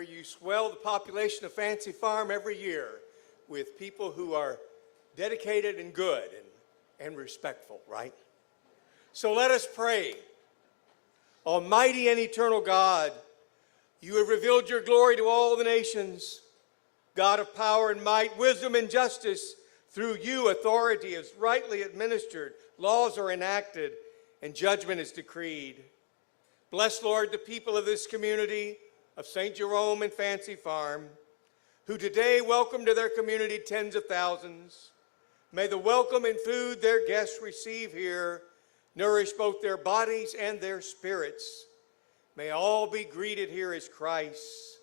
where you swell the population of Fancy Farm every year with people who are dedicated and good and respectful, right? So let us pray. Almighty and eternal God, you have revealed your glory to all the nations. God of power and might, wisdom and justice, through you authority is rightly administered, laws are enacted, and judgment is decreed. Bless, Lord, the people of this community of St. Jerome and Fancy Farm, who today welcome to their community tens of thousands. May the welcome and food their guests receive here nourish both their bodies and their spirits. May all be greeted here as Christ.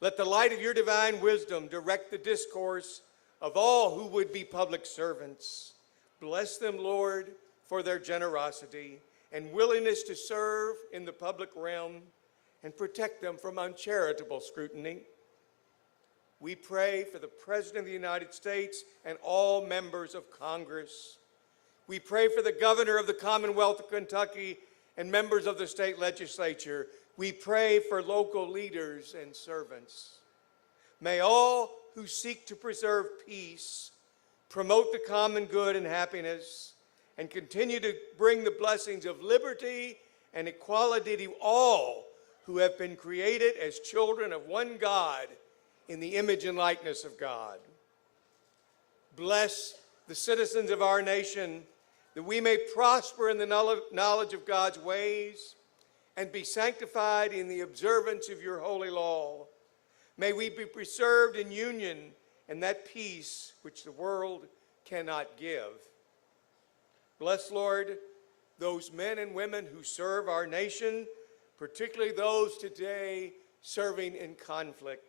Let the light of your divine wisdom direct the discourse of all who would be public servants. Bless them, Lord, for their generosity and willingness to serve in the public realm, and protect them from uncharitable scrutiny. We pray for the President of the United States and all members of Congress. We pray for the Governor of the Commonwealth of Kentucky and members of the state legislature. We pray for local leaders and servants. May all who seek to preserve peace, promote the common good and happiness, and continue to bring the blessings of liberty and equality to all who have been created as children of one God in the image and likeness of God. Bless the citizens of our nation, that we may prosper in the knowledge of God's ways and be sanctified in the observance of your holy law. May we be preserved in union and that peace which the world cannot give. Bless, Lord, those men and women who serve our nation, particularly those today serving in conflict.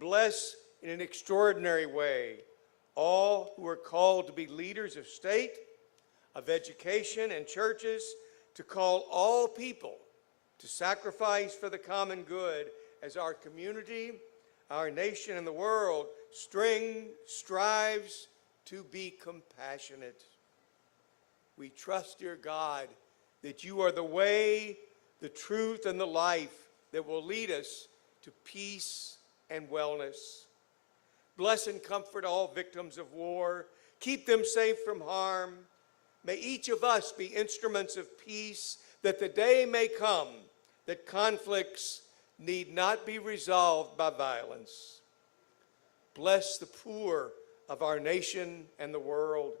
Bless in an extraordinary way all who are called to be leaders of state, of education and churches, to call all people to sacrifice for the common good as our community, our nation, and the world strives to be compassionate. We trust, dear God, that you are the way, the truth, and the life that will lead us to peace and wellness. Bless and comfort all victims of war. Keep them safe from harm. May each of us be instruments of peace, that the day may come that conflicts need not be resolved by violence. Bless the poor of our nation and the world.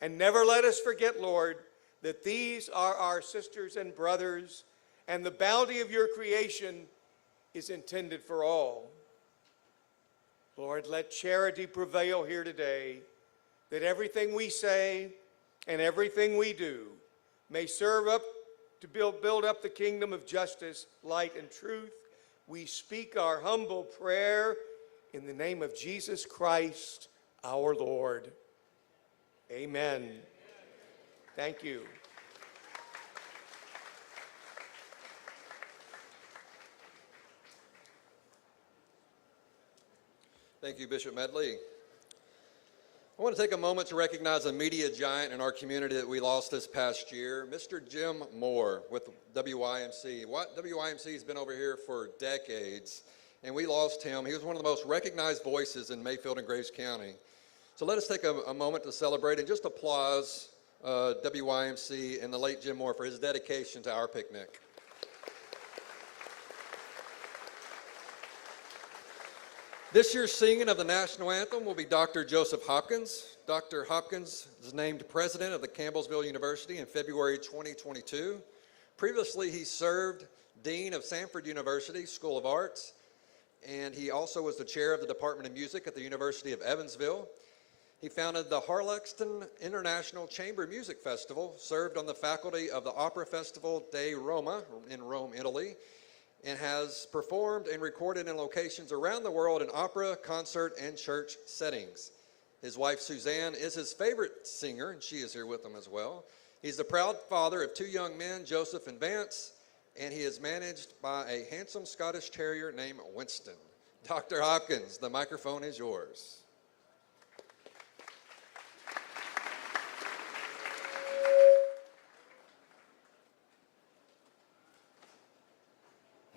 And never let us forget, Lord, that these are our sisters and brothers, and the bounty of your creation is intended for all. Lord, let charity prevail here today, that everything we say and everything we do may serve up to build up the kingdom of justice, light, and truth. We speak our humble prayer in the name of Jesus Christ, our Lord. Amen. Thank you. Thank you, Bishop Medley. I want to take a moment to recognize a media giant in our community that we lost this past year, Mr. Jim Moore with WYMC. WYMC has been over here for decades, and we lost him. He was one of the most recognized voices in Mayfield and Graves County. So let us take a moment to celebrate and just applause WYMC and the late Jim Moore for his dedication to our picnic. This year's singing of the national anthem will be Dr. Joseph Hopkins. Dr. Hopkins was named president of the Campbellsville University in February 2022. Previously, he served dean of Samford University School of Arts, and he also was the chair of the Department of Music at the University of Evansville. He founded the Harlexton International Chamber Music Festival, served on the faculty of the Opera Festival de Roma in Rome, Italy, and has performed and recorded in locations around the world in opera, concert, and church settings. His wife, Suzanne, is his favorite singer, and she is here with him as well. He's the proud father of two young men, Joseph and Vance, and he is managed by a handsome Scottish Terrier named Winston. Dr. Hopkins, the microphone is yours.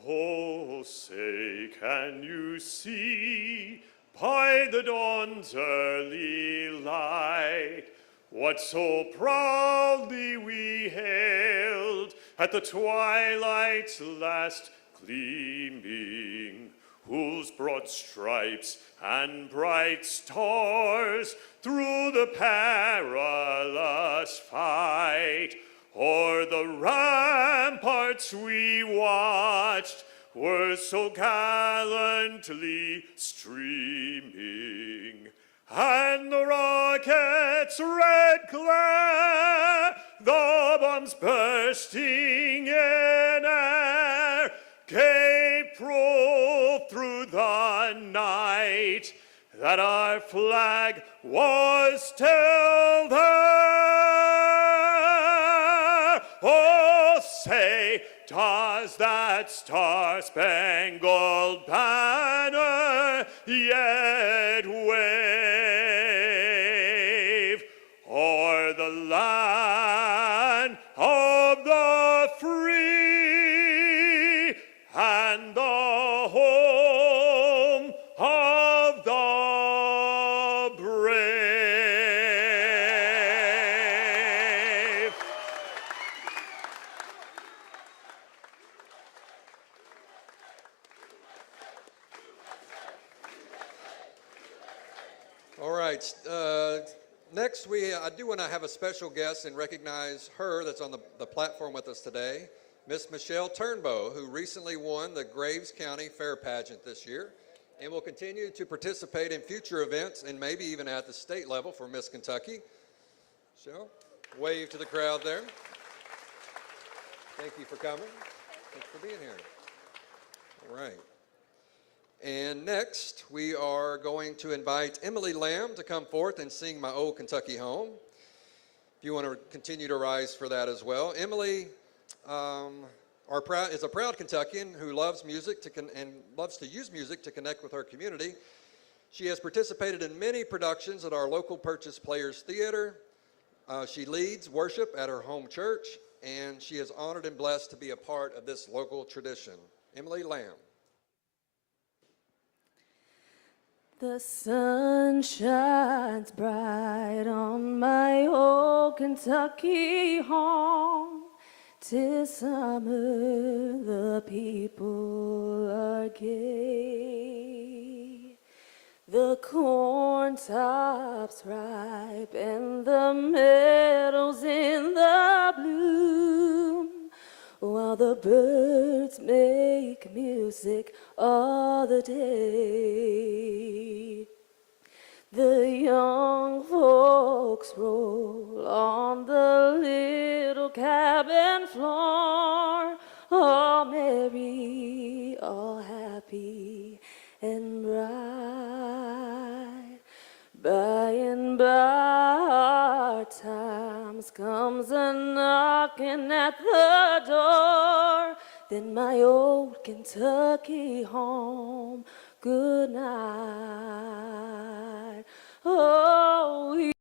Oh, sacred Can you see by the dawn's early light what so proudly we hailed at the twilight's last gleaming, whose broad stripes and bright stars through the perilous fight o'er the ramparts we watched were so gallantly streaming, and the rocket's red glare, the bombs bursting in air, gave proof through the night that our flag was still there. Oh, say, does that star-spangled banner yet wave o'er the land of the free and the home of the brave? All right. Next, I do want to have a special guest and recognize her that's on the platform with us today, Miss Michelle Turnbow, who recently won the Graves County Fair Pageant this year and will continue to participate in future events and maybe even at the state level for Miss Kentucky. Michelle, wave to the crowd there. Thank you for coming. Thanks for being here. All right. And next, we are going to invite Emily Lamb to come forth and sing My Old Kentucky Home. If you want to continue to rise for that as well. Emily is a proud Kentuckian who loves music and loves to use music to connect with her community. She has participated in many productions at our local Purchase Players Theater. She leads worship at her home church, and she is honored and blessed to be a part of this local tradition. Emily Lamb. The sun shines bright on my old Kentucky home. 'Tis summer, the people are gay. The corn tops ripe and the meadows in the bloom, while the birds make music all the day. The young folks roll on the little cabin floor, all merry, all happy and bright. By and by our times comes a knocking at the door, then my old Kentucky home, good night. Oh,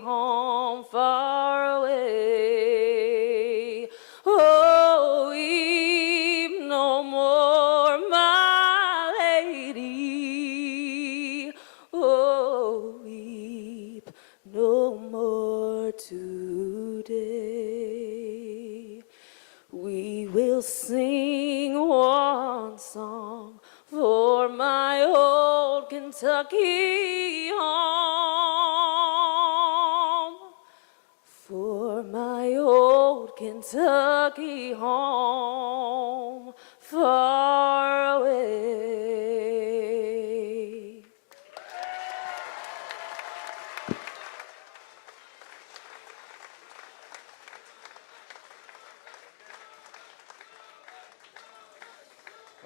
home far away. Oh, weep no more, my lady. Oh, weep no more today. We will sing one song for my old Kentucky home, for my old Kentucky home far away.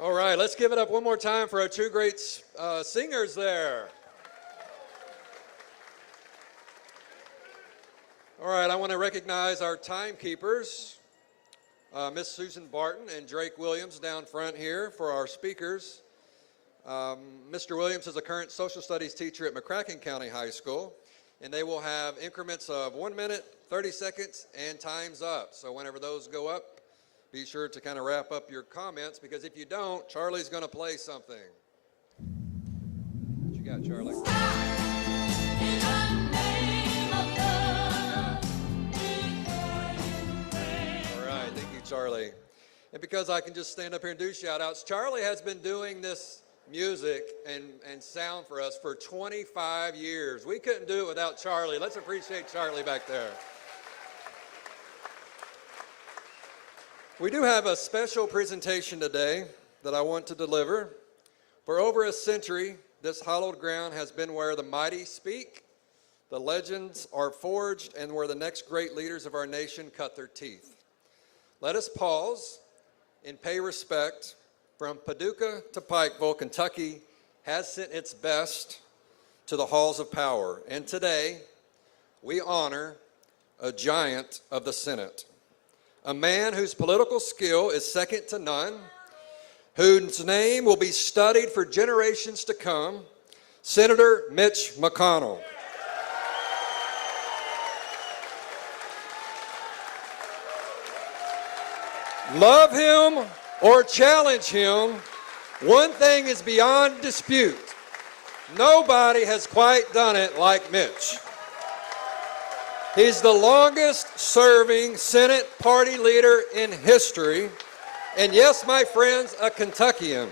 All right, let's give it up one more time for our two great singers there. All right, I want to recognize our timekeepers, Miss Susan Barton and Drake Williams down front here for our speakers. Mr. Williams is a current social studies teacher at McCracken County High School, and they will have increments of 1 minute, 30 seconds, and time's up. So whenever those go up, be sure to kind of wrap up your comments, because if you don't, Charlie's going to play something. What you got, Charlie? All right, thank you, Charlie. And because I can just stand up here and do shout-outs, Charlie has been doing this music and sound for us for 25 years. We couldn't do it without Charlie. Let's appreciate Charlie back there. We do have a special presentation today that I want to deliver. For over a century, this hallowed ground has been where the mighty speak, the legends are forged, and where the next great leaders of our nation cut their teeth. Let us pause and pay respect. From Paducah to Pikeville, Kentucky has sent its best to the halls of power. And today, we honor a giant of the Senate, a man whose political skill is second to none, whose name will be studied for generations to come, Senator Mitch McConnell. Love him or challenge him, one thing is beyond dispute. Nobody has quite done it like Mitch. He's the longest serving Senate party leader in history. And yes, my friends, a Kentuckian.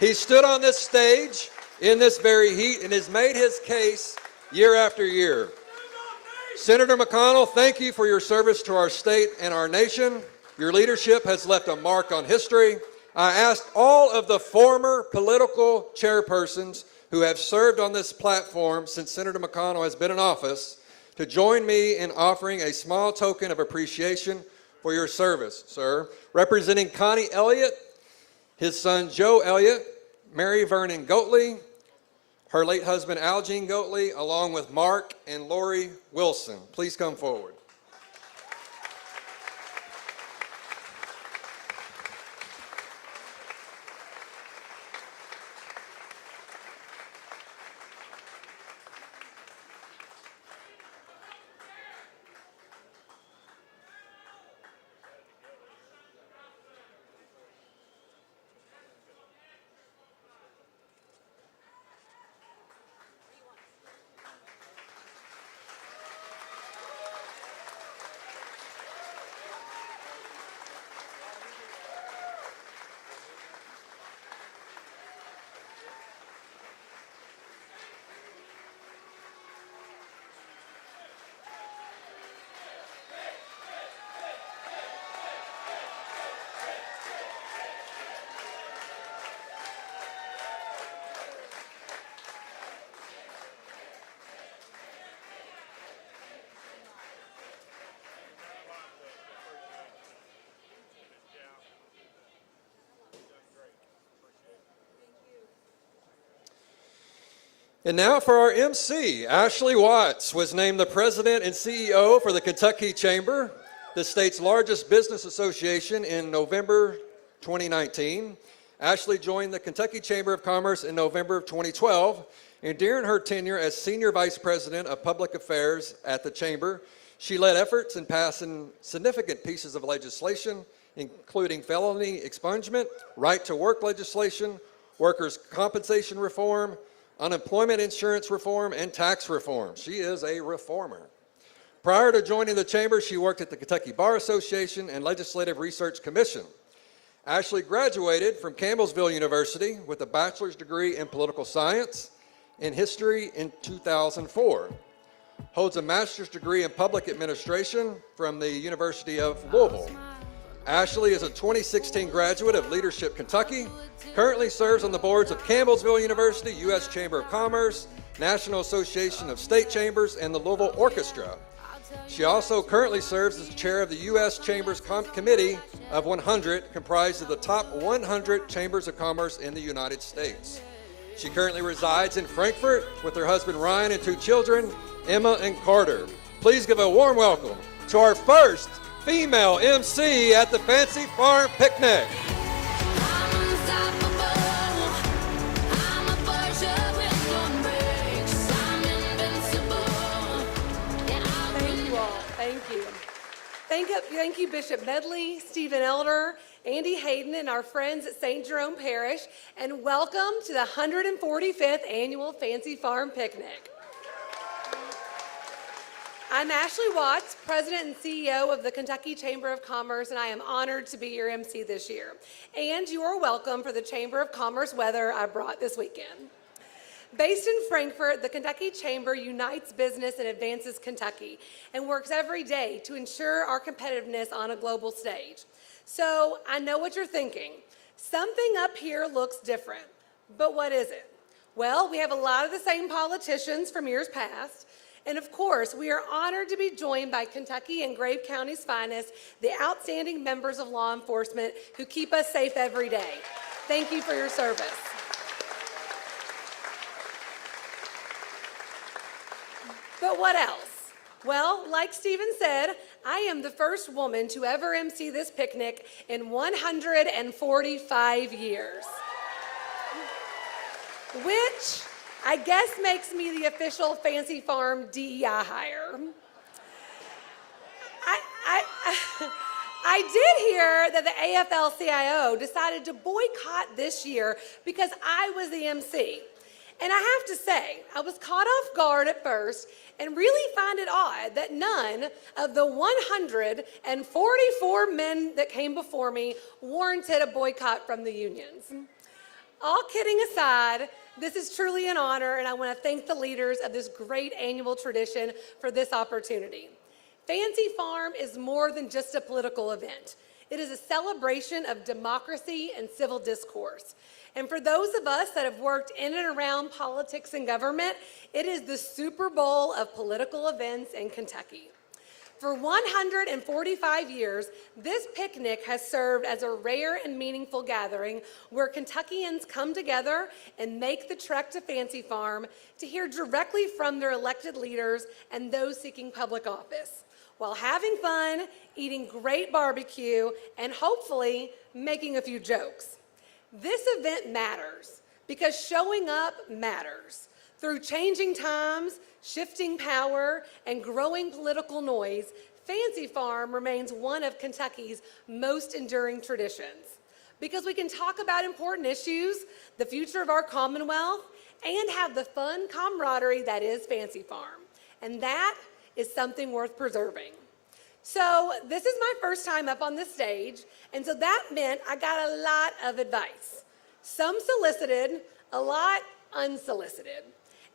He stood on this stage in this very heat and has made his case year after year. Senator McConnell, thank you for your service to our state and our nation. Your leadership has left a mark on history. I asked all of the former political chairpersons who have served on this platform since Senator McConnell has been in office to join me in offering a small token of appreciation for your service, sir. Representing Connie Elliott, his son Joe Elliott, Mary Vernon Goatley, her late husband Al Jean Goatley, along with Mark and Lori Wilson. Please come forward. And now for our MC, Ashley Watts was named the president and CEO for the Kentucky Chamber, the state's largest business association, in November 2019. Ashley joined the Kentucky Chamber of Commerce in November of 2012, and during her tenure as Senior Vice President of Public Affairs at the Chamber, she led efforts in passing significant pieces of legislation, including felony expungement, right-to-work legislation, workers' compensation reform, unemployment insurance reform, and tax reform. She is a reformer. Prior to joining the Chamber, she worked at the Kentucky Bar Association and Legislative Research Commission. Ashley graduated from Campbellsville University with a bachelor's degree in political science and history in 2004. Holds a master's degree in public administration from the University of Louisville. Ashley is a 2016 graduate of Leadership Kentucky, currently serves on the boards of Campbellsville University, U.S. Chamber of Commerce, National Association of State Chambers, and the Louisville Orchestra. She also currently serves as chair of the U.S. Chambers Committee of 100, comprised of the top 100 chambers of commerce in the United States. She currently resides in Frankfort with her husband Ryan and two children, Emma and Carter. Please give a warm welcome to our first female MC at the Fancy Farm Picnic. Thank you all. Thank you. Thank you, Bishop Medley, Stephen Elder, Andy Hayden, and our friends at St. Jerome Parish, and welcome to the 145th Annual Fancy Farm Picnic. I'm Ashley Watts, President and CEO of the Kentucky Chamber of Commerce, and I am honored to be your MC this year. And you are welcome for the Chamber of Commerce weather I brought this weekend. Based in Frankfort, the Kentucky Chamber unites business and advances Kentucky and works every day to ensure our competitiveness on a global stage. So I know what you're thinking. Something up here looks different, but what is it? Well, we have a lot of the same politicians from years past, and of course, we are honored to be joined by Kentucky and Grave County's finest, the outstanding members of law enforcement who keep us safe every day. Thank you for your service. But what else? Well, like Stephen said, I am the first woman to ever MC this picnic in 145 years. Which I guess makes me the official Fancy Farm DEI hire. I did hear that the AFL-CIO decided to boycott this year because I was the MC. And I have to say, I was caught off guard at first and really find it odd that none of the 144 men that came before me warranted a boycott from the unions. All kidding aside, this is truly an honor, and I want to thank the leaders of this great annual tradition for this opportunity. Fancy Farm is more than just a political event. It is a celebration of democracy and civil discourse. And for those of us that have worked in and around politics and government, it is the Super Bowl of political events in Kentucky. For 145 years, this picnic has served as a rare and meaningful gathering where Kentuckians come together and make the trek to Fancy Farm to hear directly from their elected leaders and those seeking public office, while having fun, eating great barbecue, and hopefully making a few jokes. This event matters because showing up matters. Through changing times, shifting power, and growing political noise, Fancy Farm remains one of Kentucky's most enduring traditions. Because we can talk about important issues, the future of our Commonwealth, and have the fun camaraderie that is Fancy Farm. And that is something worth preserving. So this is my first time up on the stage, and so that meant I got a lot of advice. Some solicited, a lot unsolicited.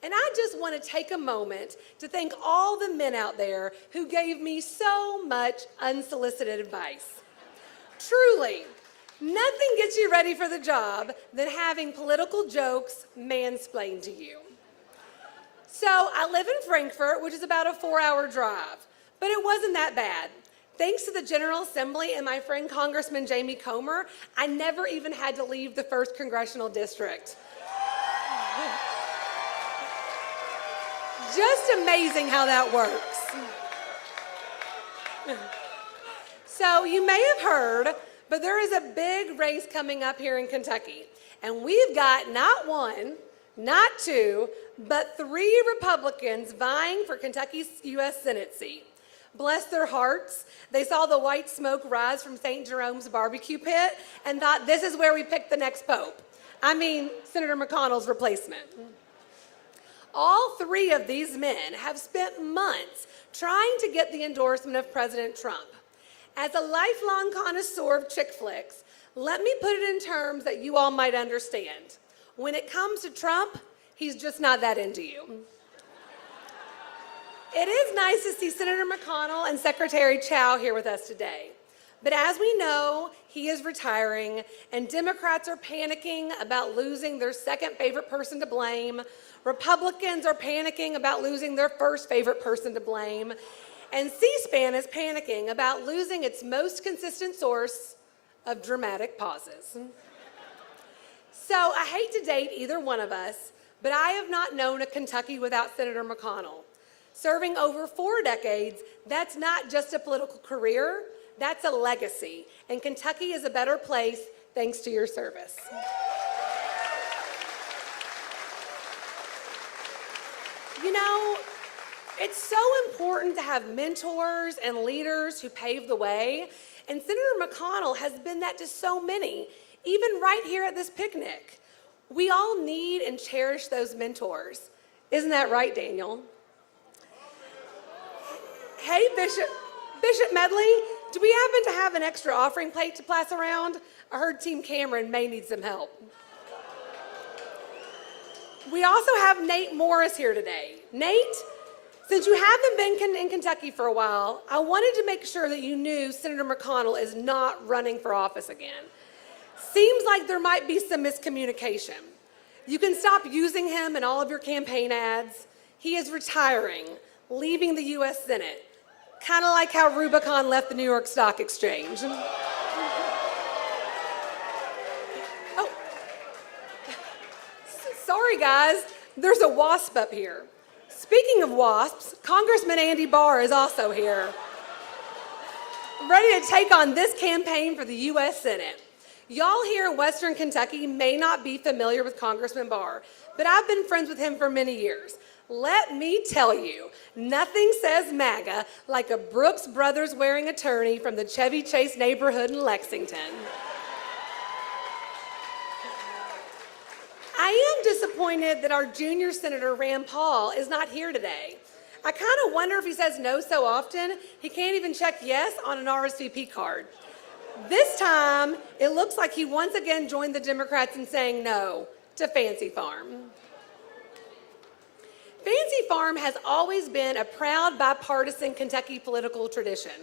And I just want to take a moment to thank all the men out there who gave me so much unsolicited advice. Truly, nothing gets you ready for the job than having political jokes mansplained to you. So I live in Frankfort, which is about a 4-hour drive. But it wasn't that bad. Thanks to the General Assembly and my friend Congressman Jamie Comer, I never even had to leave the 1st Congressional District. Just amazing how that works. So you may have heard, but there is a big race coming up here in Kentucky. And we've got not one, not two, but 3 Republicans vying for Kentucky's U.S. Senate seat. Bless their hearts, they saw the white smoke rise from St. Jerome's barbecue pit and thought this is where we pick the next pope. I mean, Senator McConnell's replacement. All 3 of these men have spent months trying to get the endorsement of President Trump. As a lifelong connoisseur of chick flicks, let me put it in terms that you all might understand. When it comes to Trump, he's just not that into you. It is nice to see Senator McConnell and Secretary Chow here with us today. But as we know, he is retiring, and Democrats are panicking about losing their second favorite person to blame. Republicans are panicking about losing their first favorite person to blame. And C-SPAN is panicking about losing its most consistent source of dramatic pauses. So I hate to date either one of us, but I have not known a Kentucky without Senator McConnell. Serving over 4 decades, that's not just a political career, that's a legacy. And Kentucky is a better place thanks to your service. You know, it's so important to have mentors and leaders who pave the way, and Senator McConnell has been that to so many, even right here at this picnic. We all need and cherish those mentors. Isn't that right, Daniel? Hey, Bishop Medley, do we happen to have an extra offering plate to pass around? I heard Team Cameron may need some help. We also have Nate Morris here today. Nate, since you haven't been in Kentucky for a while, I wanted to make sure that you knew Senator McConnell is not running for office again. Seems like there might be some miscommunication. You can stop using him in all of your campaign ads. He is retiring, leaving the U.S. Senate, kind of like how Rubicon left the New York Stock Exchange. Oh, sorry guys, there's a wasp up here. Speaking of wasps, Congressman Andy Barr is also here, ready to take on this campaign for the U.S. Senate. Y'all here in Western Kentucky may not be familiar with Congressman Barr, but I've been friends with him for many years. Let me tell you, nothing says MAGA like a Brooks Brothers wearing attorney from the Chevy Chase neighborhood in Lexington. I am disappointed that our junior Senator Rand Paul is not here today. I kind of wonder if he says no so often, he can't even check yes on an RSVP card. This time, it looks like he once again joined the Democrats in saying no to Fancy Farm. Fancy Farm has always been a proud bipartisan Kentucky political tradition,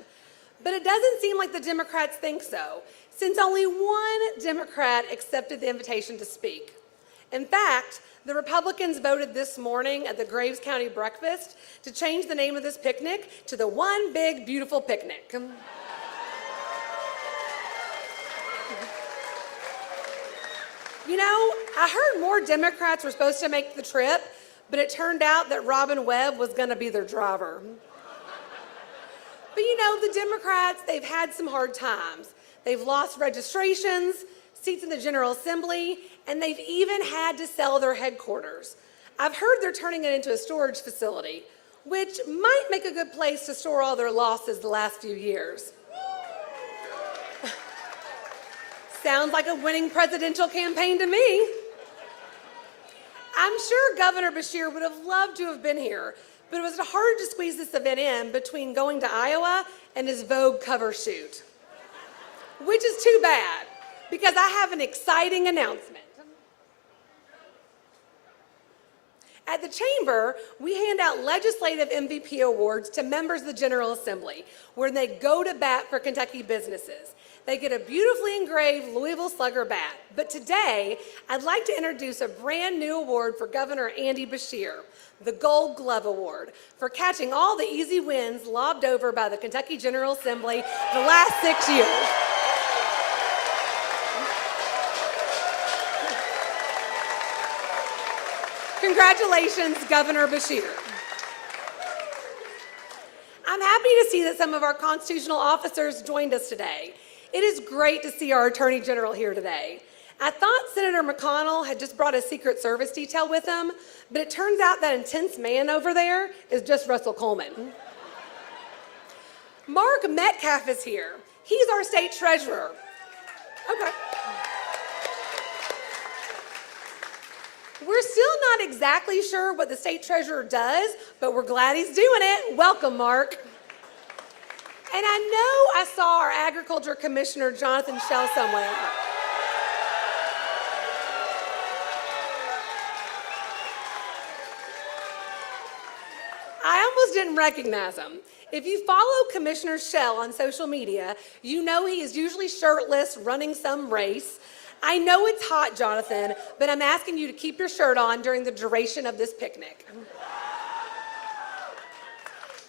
but it doesn't seem like the Democrats think so, since only one Democrat accepted the invitation to speak. In fact, the Republicans voted this morning at the Graves County breakfast to change the name of this picnic to the One Big Beautiful Picnic. You know, I heard more Democrats were supposed to make the trip, but it turned out that Robin Webb was going to be their driver. But you know, the Democrats, they've had some hard times. They've lost registrations, seats in the General Assembly, and they've even had to sell their headquarters. I've heard they're turning it into a storage facility, which might make a good place to store all their losses the last few years. Sounds like a winning presidential campaign to me. I'm sure Governor Beshear would have loved to have been here, but it was hard to squeeze this event in between going to Iowa and his Vogue cover shoot. Which is too bad, because I have an exciting announcement. At the Chamber, we hand out legislative MVP awards to members of the General Assembly, where they go to bat for Kentucky businesses. They get a beautifully engraved Louisville Slugger bat. But today, I'd like to introduce a brand new award for Governor Andy Beshear, the Gold Glove Award, for catching all the easy wins lobbed over by the Kentucky General Assembly the last 6 years. Congratulations, Governor Beshear. I'm happy to see that some of our constitutional officers joined us today. It is great to see our Attorney General here today. I thought Senator McConnell had just brought a Secret Service detail with him, but it turns out that intense man over there is just Russell Coleman. Mark Metcalf is here. He's our state treasurer. Okay. We're still not exactly sure what the state treasurer does, but we're glad he's doing it. Welcome, Mark. And I know I saw our Agriculture Commissioner, Jonathan Schell, somewhere. I almost didn't recognize him. If you follow Commissioner Schell on social media, you know he is usually shirtless, running some race. I know it's hot, Jonathan, but I'm asking you to keep your shirt on during the duration of this picnic.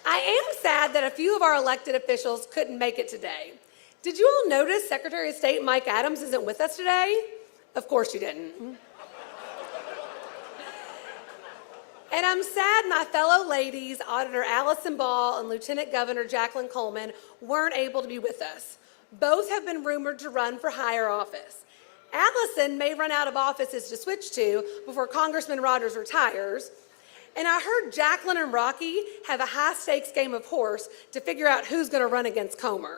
I am sad that a few of our elected officials couldn't make it today. Did you all notice Secretary of State Mike Adams isn't with us today? Of course you didn't. And I'm sad my fellow ladies, Auditor Allison Ball and Lieutenant Governor Jacqueline Coleman, weren't able to be with us. Both have been rumored to run for higher office. Allison may run out of offices to switch to before Congressman Rogers retires. And I heard Jacqueline and Rocky have a high-stakes game of horse to figure out who's going to run against Comer.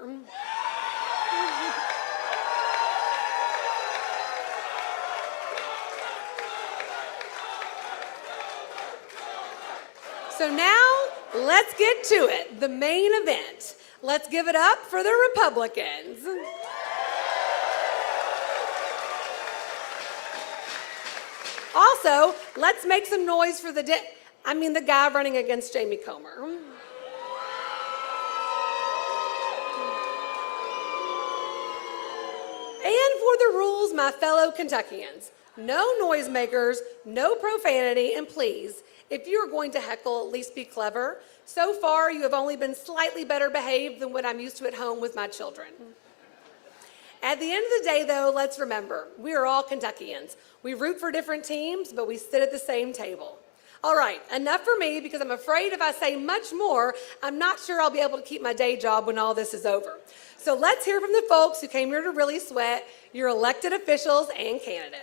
So now, let's get to it, the main event. Let's give it up for the Republicans. Also, let's make some noise for the guy running against Jamie Comer. And for the rules, my fellow Kentuckians. No noisemakers, no profanity, and please, if you are going to heckle, at least be clever. So far, you have only been slightly better behaved than what I'm used to at home with my children. At the end of the day, though, let's remember, we are all Kentuckians. We root for different teams, but we sit at the same table. All right, enough for me, because I'm afraid if I say much more, I'm not sure I'll be able to keep my day job when all this is over. So let's hear from the folks who came here to really sweat, your elected officials and candidates.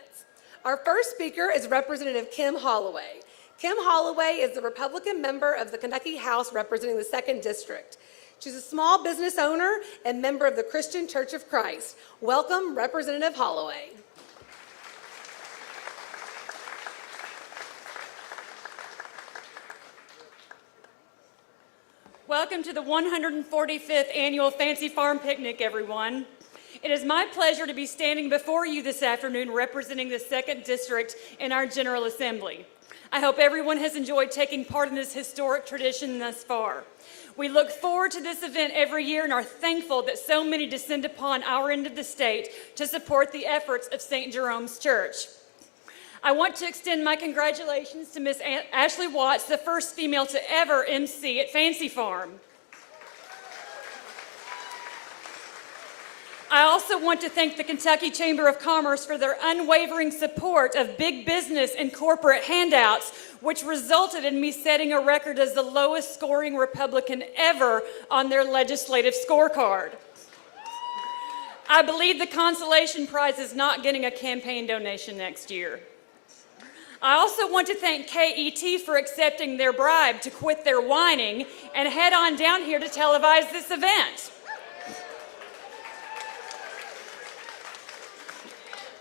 Our first speaker is Representative Kim Holloway. Kim Holloway is the Republican member of the Kentucky House representing the 2nd District. She's a small business owner and member of the Christian Church of Christ. Welcome, Representative Holloway. Welcome to the 145th Annual Fancy Farm Picnic, everyone. It is my pleasure to be standing before you this afternoon representing the 2nd District in our General Assembly. I hope everyone has enjoyed taking part in this historic tradition thus far. We look forward to this event every year and are thankful that so many descend upon our end of the state to support the efforts of St. Jerome's Church. I want to extend my congratulations to Miss Ashley Watts, the first female to ever MC at Fancy Farm. I also want to thank the Kentucky Chamber of Commerce for their unwavering support of big business and corporate handouts, which resulted in me setting a record as the lowest scoring Republican ever on their legislative scorecard. I believe the consolation prize is not getting a campaign donation next year. I also want to thank KET for accepting their bribe to quit their whining and head on down here to televise this event.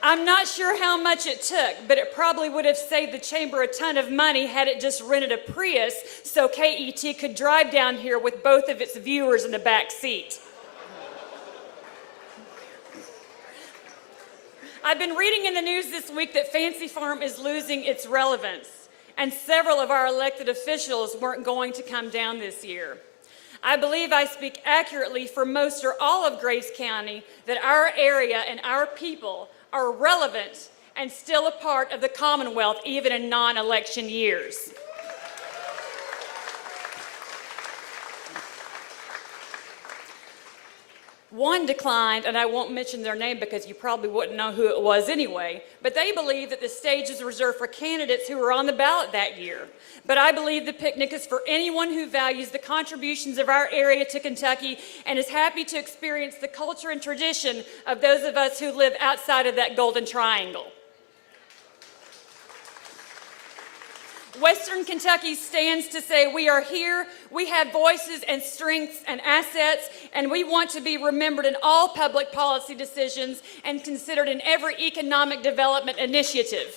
I'm not sure how much it took, but it probably would have saved the chamber a ton of money had it just rented a Prius so KET could drive down here with both of its viewers in the back seat. I've been reading in the news this week that Fancy Farm is losing its relevance, and several of our elected officials weren't going to come down this year. I believe I speak accurately for most or all of Grace County that our area and our people are relevant and still a part of the Commonwealth even in non-election years. One declined, and I won't mention their name because you probably wouldn't know who it was anyway, but they believe that the stage is reserved for candidates who were on the ballot that year. But I believe the picnic is for anyone who values the contributions of our area to Kentucky and is happy to experience the culture and tradition of those of us who live outside of that golden triangle. Western Kentucky stands to say we are here, we have voices and strengths and assets, and we want to be remembered in all public policy decisions and considered in every economic development initiative.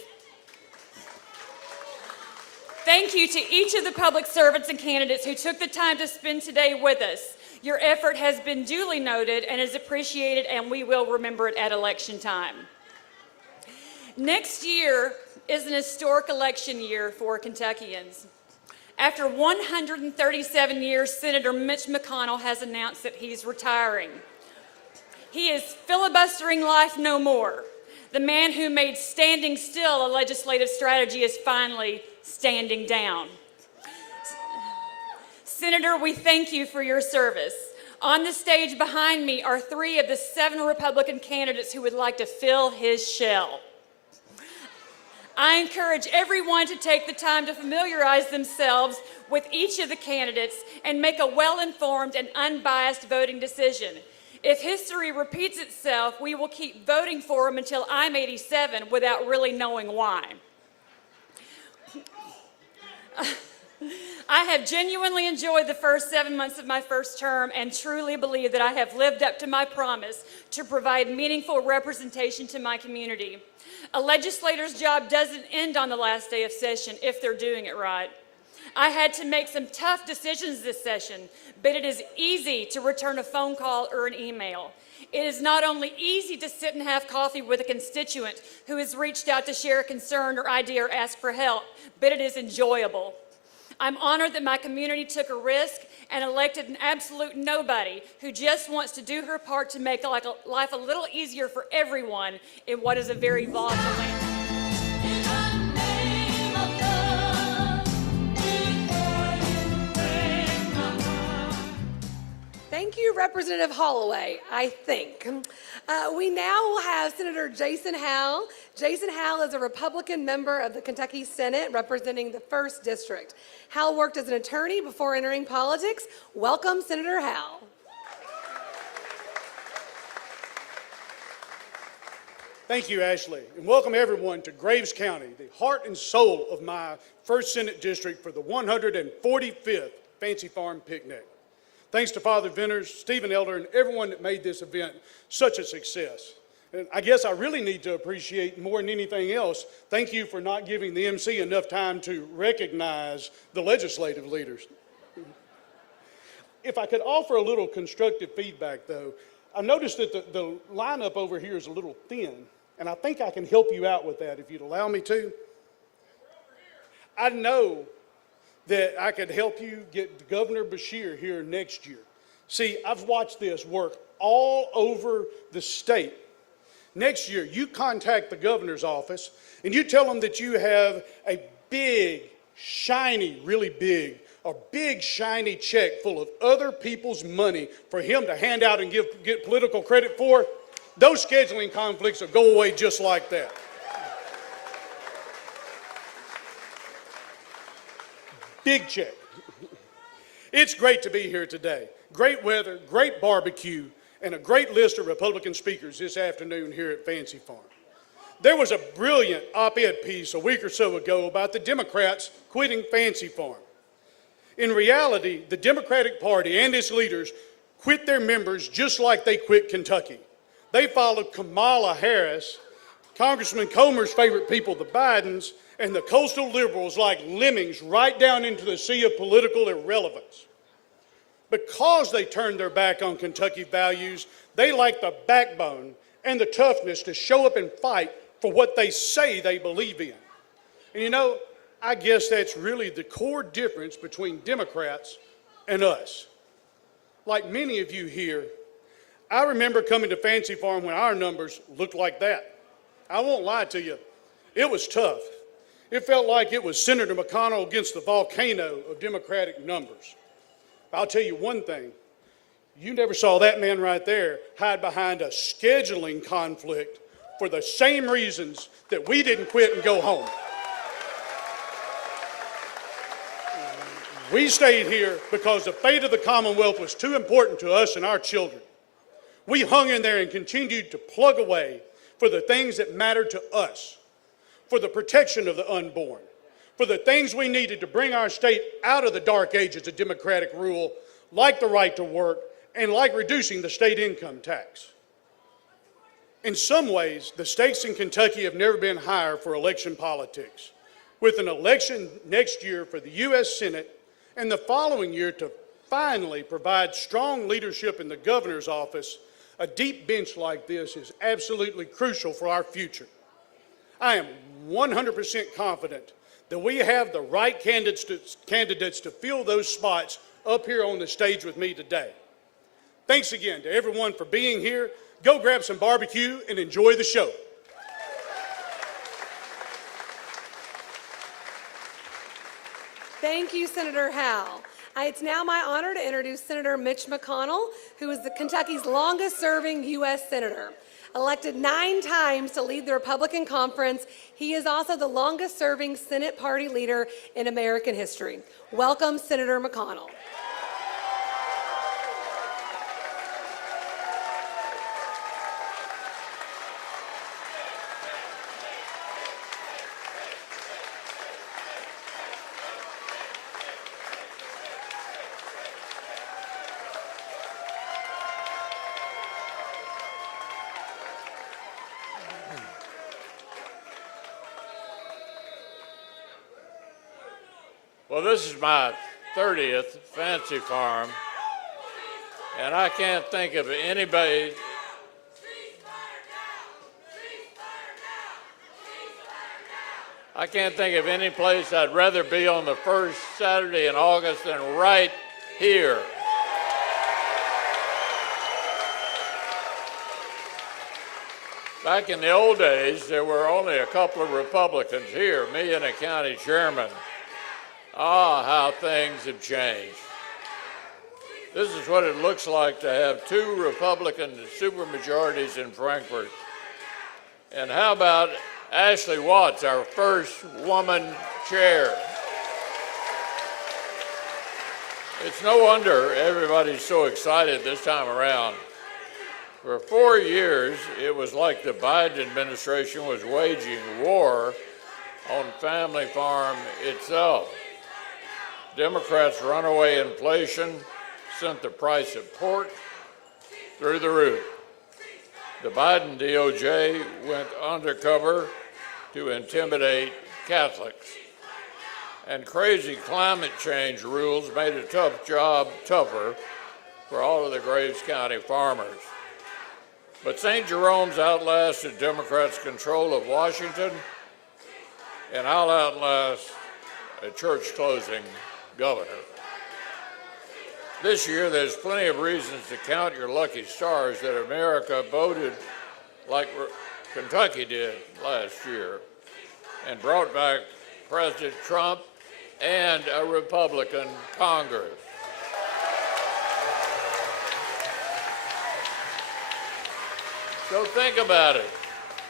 Thank you to each of the public servants and candidates who took the time to spend today with us. Your effort has been duly noted and is appreciated, and we will remember it at election time. Next year is an historic election year for Kentuckians. After 137 years, Senator Mitch McConnell has announced that he's retiring. He is filibustering life no more. The man who made standing still a legislative strategy is finally standing down. Senator, we thank you for your service. On the stage behind me are 3 of the 7 Republican candidates who would like to fill his shell. I encourage everyone to take the time to familiarize themselves with each of the candidates and make a well-informed and unbiased voting decision. If history repeats itself, we will keep voting for him until I'm 87 without really knowing why. I have genuinely enjoyed the first 7 months of my first term and truly believe that I have lived up to my promise to provide meaningful representation to my community. A legislator's job doesn't end on the last day of session if they're doing it right. I had to make some tough decisions this session, but it is easy to return a phone call or an email. It is not only easy to sit and have coffee with a constituent who has reached out to share a concern or idea or ask for help, but it is enjoyable. I'm honored that my community took a risk and elected an absolute nobody who just wants to do her part to make life a little easier for everyone in what is a very volatile land. Thank you, Representative Holloway, I think. We now will have Senator Jason Howell. Jason Howell is a Republican member of the Kentucky Senate representing the 1st District. Howell worked as an attorney before entering politics. Welcome, Senator Howell. Thank you, Ashley, and welcome everyone to Graves County, the heart and soul of my 1st Senate District for the 145th Fancy Farm Picnic. Thanks to Father Venters, Stephen Elder, and everyone that made this event such a success. And I guess I really need to appreciate more than anything else, thank you for not giving the MC enough time to recognize the legislative leaders. If I could offer a little constructive feedback, though, I noticed that the lineup over here is a little thin, and I think I can help you out with that if you'd allow me to. I know that I could help you get Governor Beshear here next year. See, I've watched this work all over the state. Next year, you contact the governor's office and you tell them that you have a big, shiny, really big, a big, shiny check full of other people's money for him to hand out and get political credit for. Those scheduling conflicts will go away just like that. Big check. It's great to be here today. Great weather, great barbecue, and a great list of Republican speakers this afternoon here at Fancy Farm. There was a brilliant op-ed piece a week or so ago about the Democrats quitting Fancy Farm. In reality, the Democratic Party and its leaders quit their members just like they quit Kentucky. They followed Kamala Harris, Congressman Comer's favorite people, the Bidens, and the coastal liberals like lemmings right down into the sea of political irrelevance. Because they turned their back on Kentucky values, they lack the backbone and the toughness to show up and fight for what they say they believe in. And you know, I guess that's really the core difference between Democrats and us. Like many of you here, I remember coming to Fancy Farm when our numbers looked like that. I won't lie to you, it was tough. It felt like it was Senator McConnell against the volcano of Democratic numbers. I'll tell you one thing, you never saw that man right there hide behind a scheduling conflict for the same reasons that we didn't quit and go home. We stayed here because the fate of the Commonwealth was too important to us and our children. We hung in there and continued to plug away for the things that mattered to us, for the protection of the unborn, for the things we needed to bring our state out of the dark ages of democratic rule, like the right to work and like reducing the state income tax. In some ways, the stakes in Kentucky have never been higher for election politics. With an election next year for the U.S. Senate and the following year to finally provide strong leadership in the governor's office, a deep bench like this is absolutely crucial for our future. I am 100% confident that we have the right candidates to fill those spots up here on the stage with me today. Thanks again to everyone for being here. Go grab some barbecue and enjoy the show. Thank you, Senator Howell. It's now my honor to introduce Senator Mitch McConnell, who is Kentucky's longest-serving U.S. Senator. Elected 9 times to lead the Republican conference, he is also the longest-serving Senate party leader in American history. Welcome, Senator McConnell. Well, this is my 30th fancy farm, and I can't think of anybody. I can't think of any place I'd rather be on the first Saturday in August than right here. Back in the old days, there were only a couple of Republicans here, me and a county chairman. Ah, how things have changed. This is what it looks like to have 2 Republican supermajorities in Frankfort. And how about Ashley Watts, our first woman chair? It's no wonder everybody's so excited this time around. For 4 years, it was like the Biden administration was waging war on family farm itself. Democrats' runaway inflation sent the price of pork through the roof. The Biden DOJ went undercover to intimidate Catholics. And crazy climate change rules made a tough job tougher for all of the Graves County farmers. But St. Jerome's outlasted Democrats' control of Washington, and I'll outlast a church-closing governor. This year, there's plenty of reasons to count your lucky stars that America voted like Kentucky did last year and brought back President Trump and a Republican Congress. So think about it.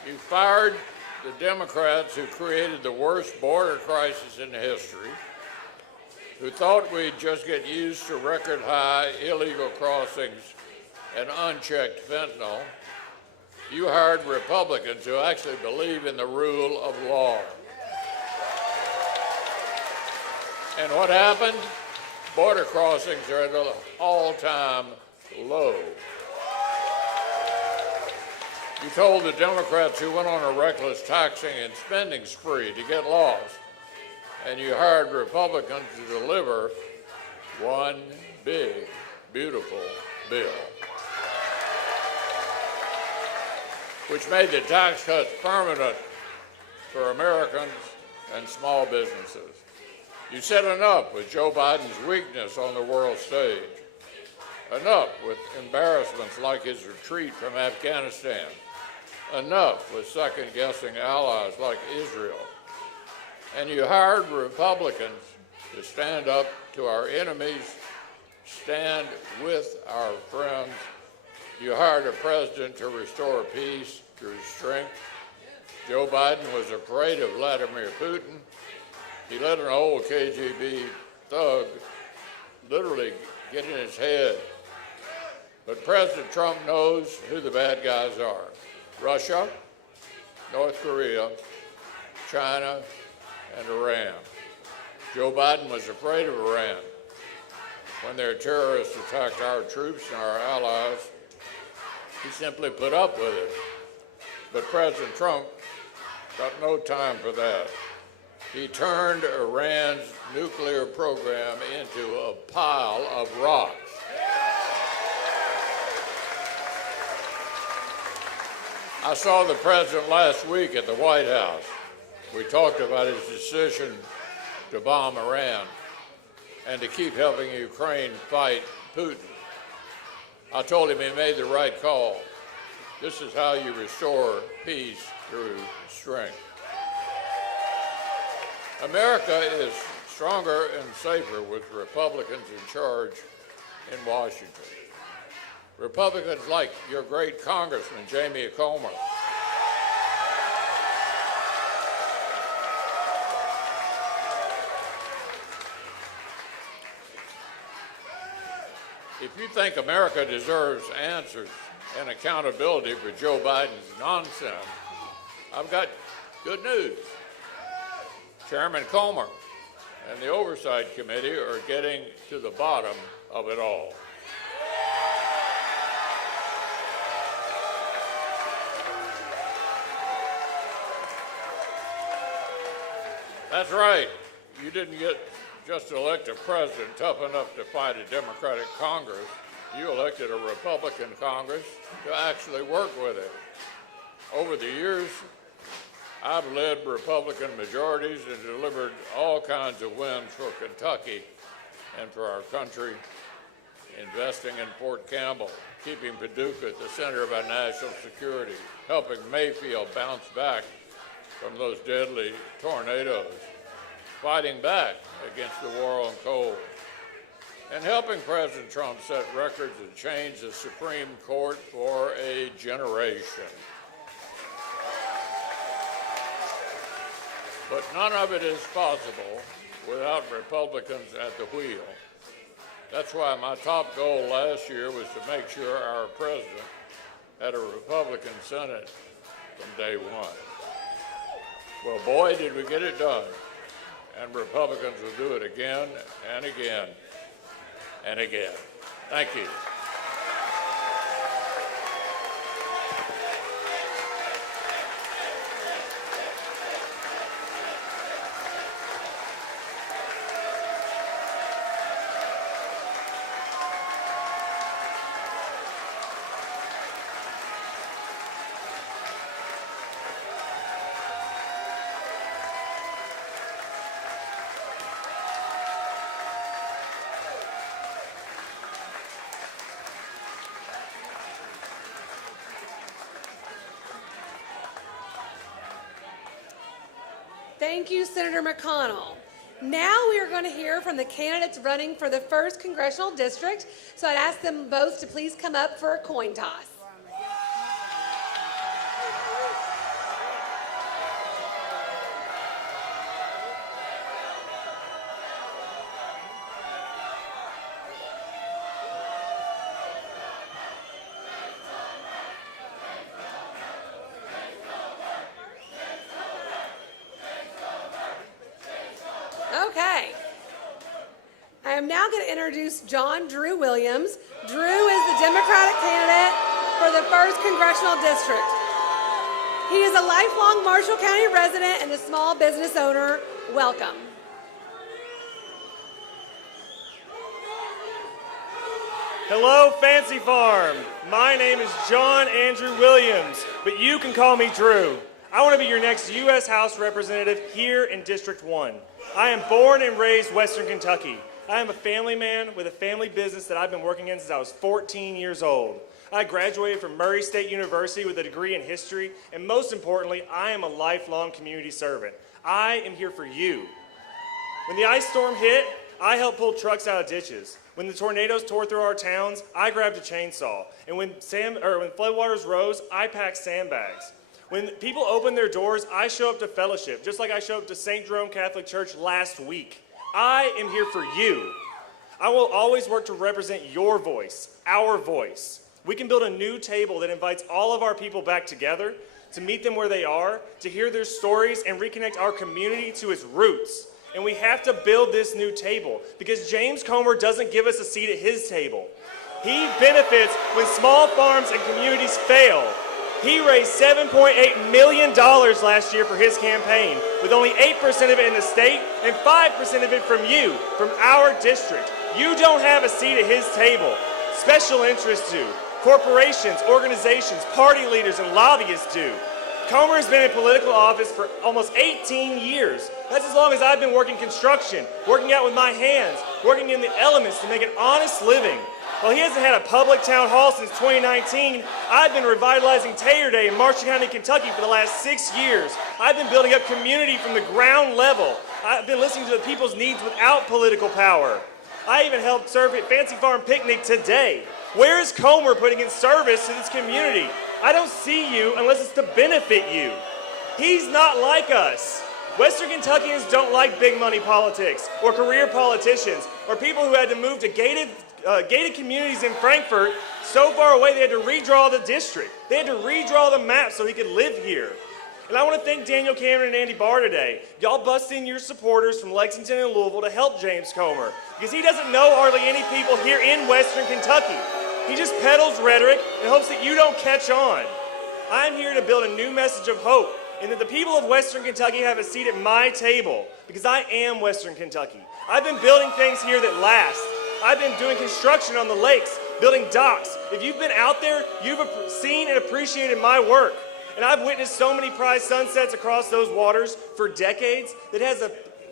You fired the Democrats who created the worst border crisis in history, who thought we'd just get used to record high illegal crossings and unchecked fentanyl. You hired Republicans who actually believe in the rule of law. And what happened? Border crossings are at an all-time low. You told the Democrats who went on a reckless taxing and spending spree to get lost, and you hired Republicans to deliver one big, beautiful bill, which made the tax cuts permanent for Americans and small businesses. You said enough with Joe Biden's weakness on the world stage, enough with embarrassments like his retreat from Afghanistan, enough with second-guessing allies like Israel. And you hired Republicans to stand up to our enemies, stand with our friends. You hired a president to restore peace through strength. Joe Biden was afraid of Vladimir Putin. He let an old KGB thug literally get in his head. But President Trump knows who the bad guys are: Russia, North Korea, China, and Iran. Joe Biden was afraid of Iran. When their terrorists attacked our troops and our allies, he simply put up with it. But President Trump got no time for that. He turned Iran's nuclear program into a pile of rocks. I saw the president last week at the White House. We talked about his decision to bomb Iran and to keep helping Ukraine fight Putin. I told him he made the right call. This is how you restore peace through strength. America is stronger and safer with Republicans in charge in Washington. Republicans like your great Congressman, Jamie Comer. If you think America deserves answers and accountability for Joe Biden's nonsense, I've got good news. Chairman Comer and the Oversight Committee are getting to the bottom of it all. That's right. You didn't get just elect a president tough enough to fight a Democratic Congress. You elected a Republican Congress to actually work with it. Over the years, I've led Republican majorities and delivered all kinds of wins for Kentucky and for our country, investing in Fort Campbell, keeping Paducah at the center of our national security, helping Mayfield bounce back from those deadly tornadoes, fighting back against the war on coal, and helping President Trump set records and change the Supreme Court for a generation. But none of it is possible without Republicans at the wheel. That's why my top goal last year was to make sure our president had a Republican Senate from day one. Well, boy, did we get it done. And Republicans will do it again and again and again. Thank you. Thank you, Senator McConnell. Now we are going to hear from the candidates running for the 1st Congressional District, so I'd ask them both to please come up for a coin toss. Okay. I am now going to introduce John Drew Williams. Drew is the Democratic candidate for the 1st Congressional District. He is a lifelong Marshall County resident and a small business owner. Welcome. Hello, Fancy Farm. My name is John Andrew Williams, but you can call me Drew. I want to be your next U.S. House representative here in District 1. I am born and raised Western Kentucky. I am a family man with a family business that I've been working in since I was 14 years old. I graduated from Murray State University with a degree in history, and most importantly, I am a lifelong community servant. I am here for you. When the ice storm hit, I helped pull trucks out of ditches. When the tornadoes tore through our towns, I grabbed a chainsaw. And when floodwaters rose, I packed sandbags. When people open their doors, I show up to fellowship, just like I showed up to St. Jerome Catholic Church last week. I am here for you. I will always work to represent your voice, our voice. We can build a new table that invites all of our people back together, to meet them where they are, to hear their stories, and reconnect our community to its roots. And we have to build this new table, because James Comer doesn't give us a seat at his table. He benefits when small farms and communities fail. He raised $7.8 million last year for his campaign, with only 8% of it in the state and 5% of it from you, from our district. You don't have a seat at his table. Special interests do. Corporations, organizations, party leaders, and lobbyists do. Comer has been in political office for almost 18 years. That's as long as I've been working construction, working out with my hands, working in the elements to make an honest living. While he hasn't had a public town hall since 2019, I've been revitalizing Taylor Day in Marshall County, Kentucky for the last 6 years. I've been building up community from the ground level. I've been listening to the people's needs without political power. I even helped serve at Fancy Farm Picnic today. Where is Comer putting in service to this community? I don't see you unless it's to benefit you. He's not like us. Western Kentuckians don't like big money politics or career politicians or people who had to move to gated communities in Frankfort so far away they had to redraw the district. They had to redraw the map so he could live here. And I want to thank Daniel Cameron and Andy Barr today. Y'all bust in your supporters from Lexington and Louisville to help James Comer because he doesn't know hardly any people here in Western Kentucky. He just peddles rhetoric and hopes that you don't catch on. I'm here to build a new message of hope and that the people of Western Kentucky have a seat at my table because I am Western Kentucky. I've been building things here that last. I've been doing construction on the lakes, building docks. If you've been out there, you've seen and appreciated my work. And I've witnessed so many prized sunsets across those waters for decades that has a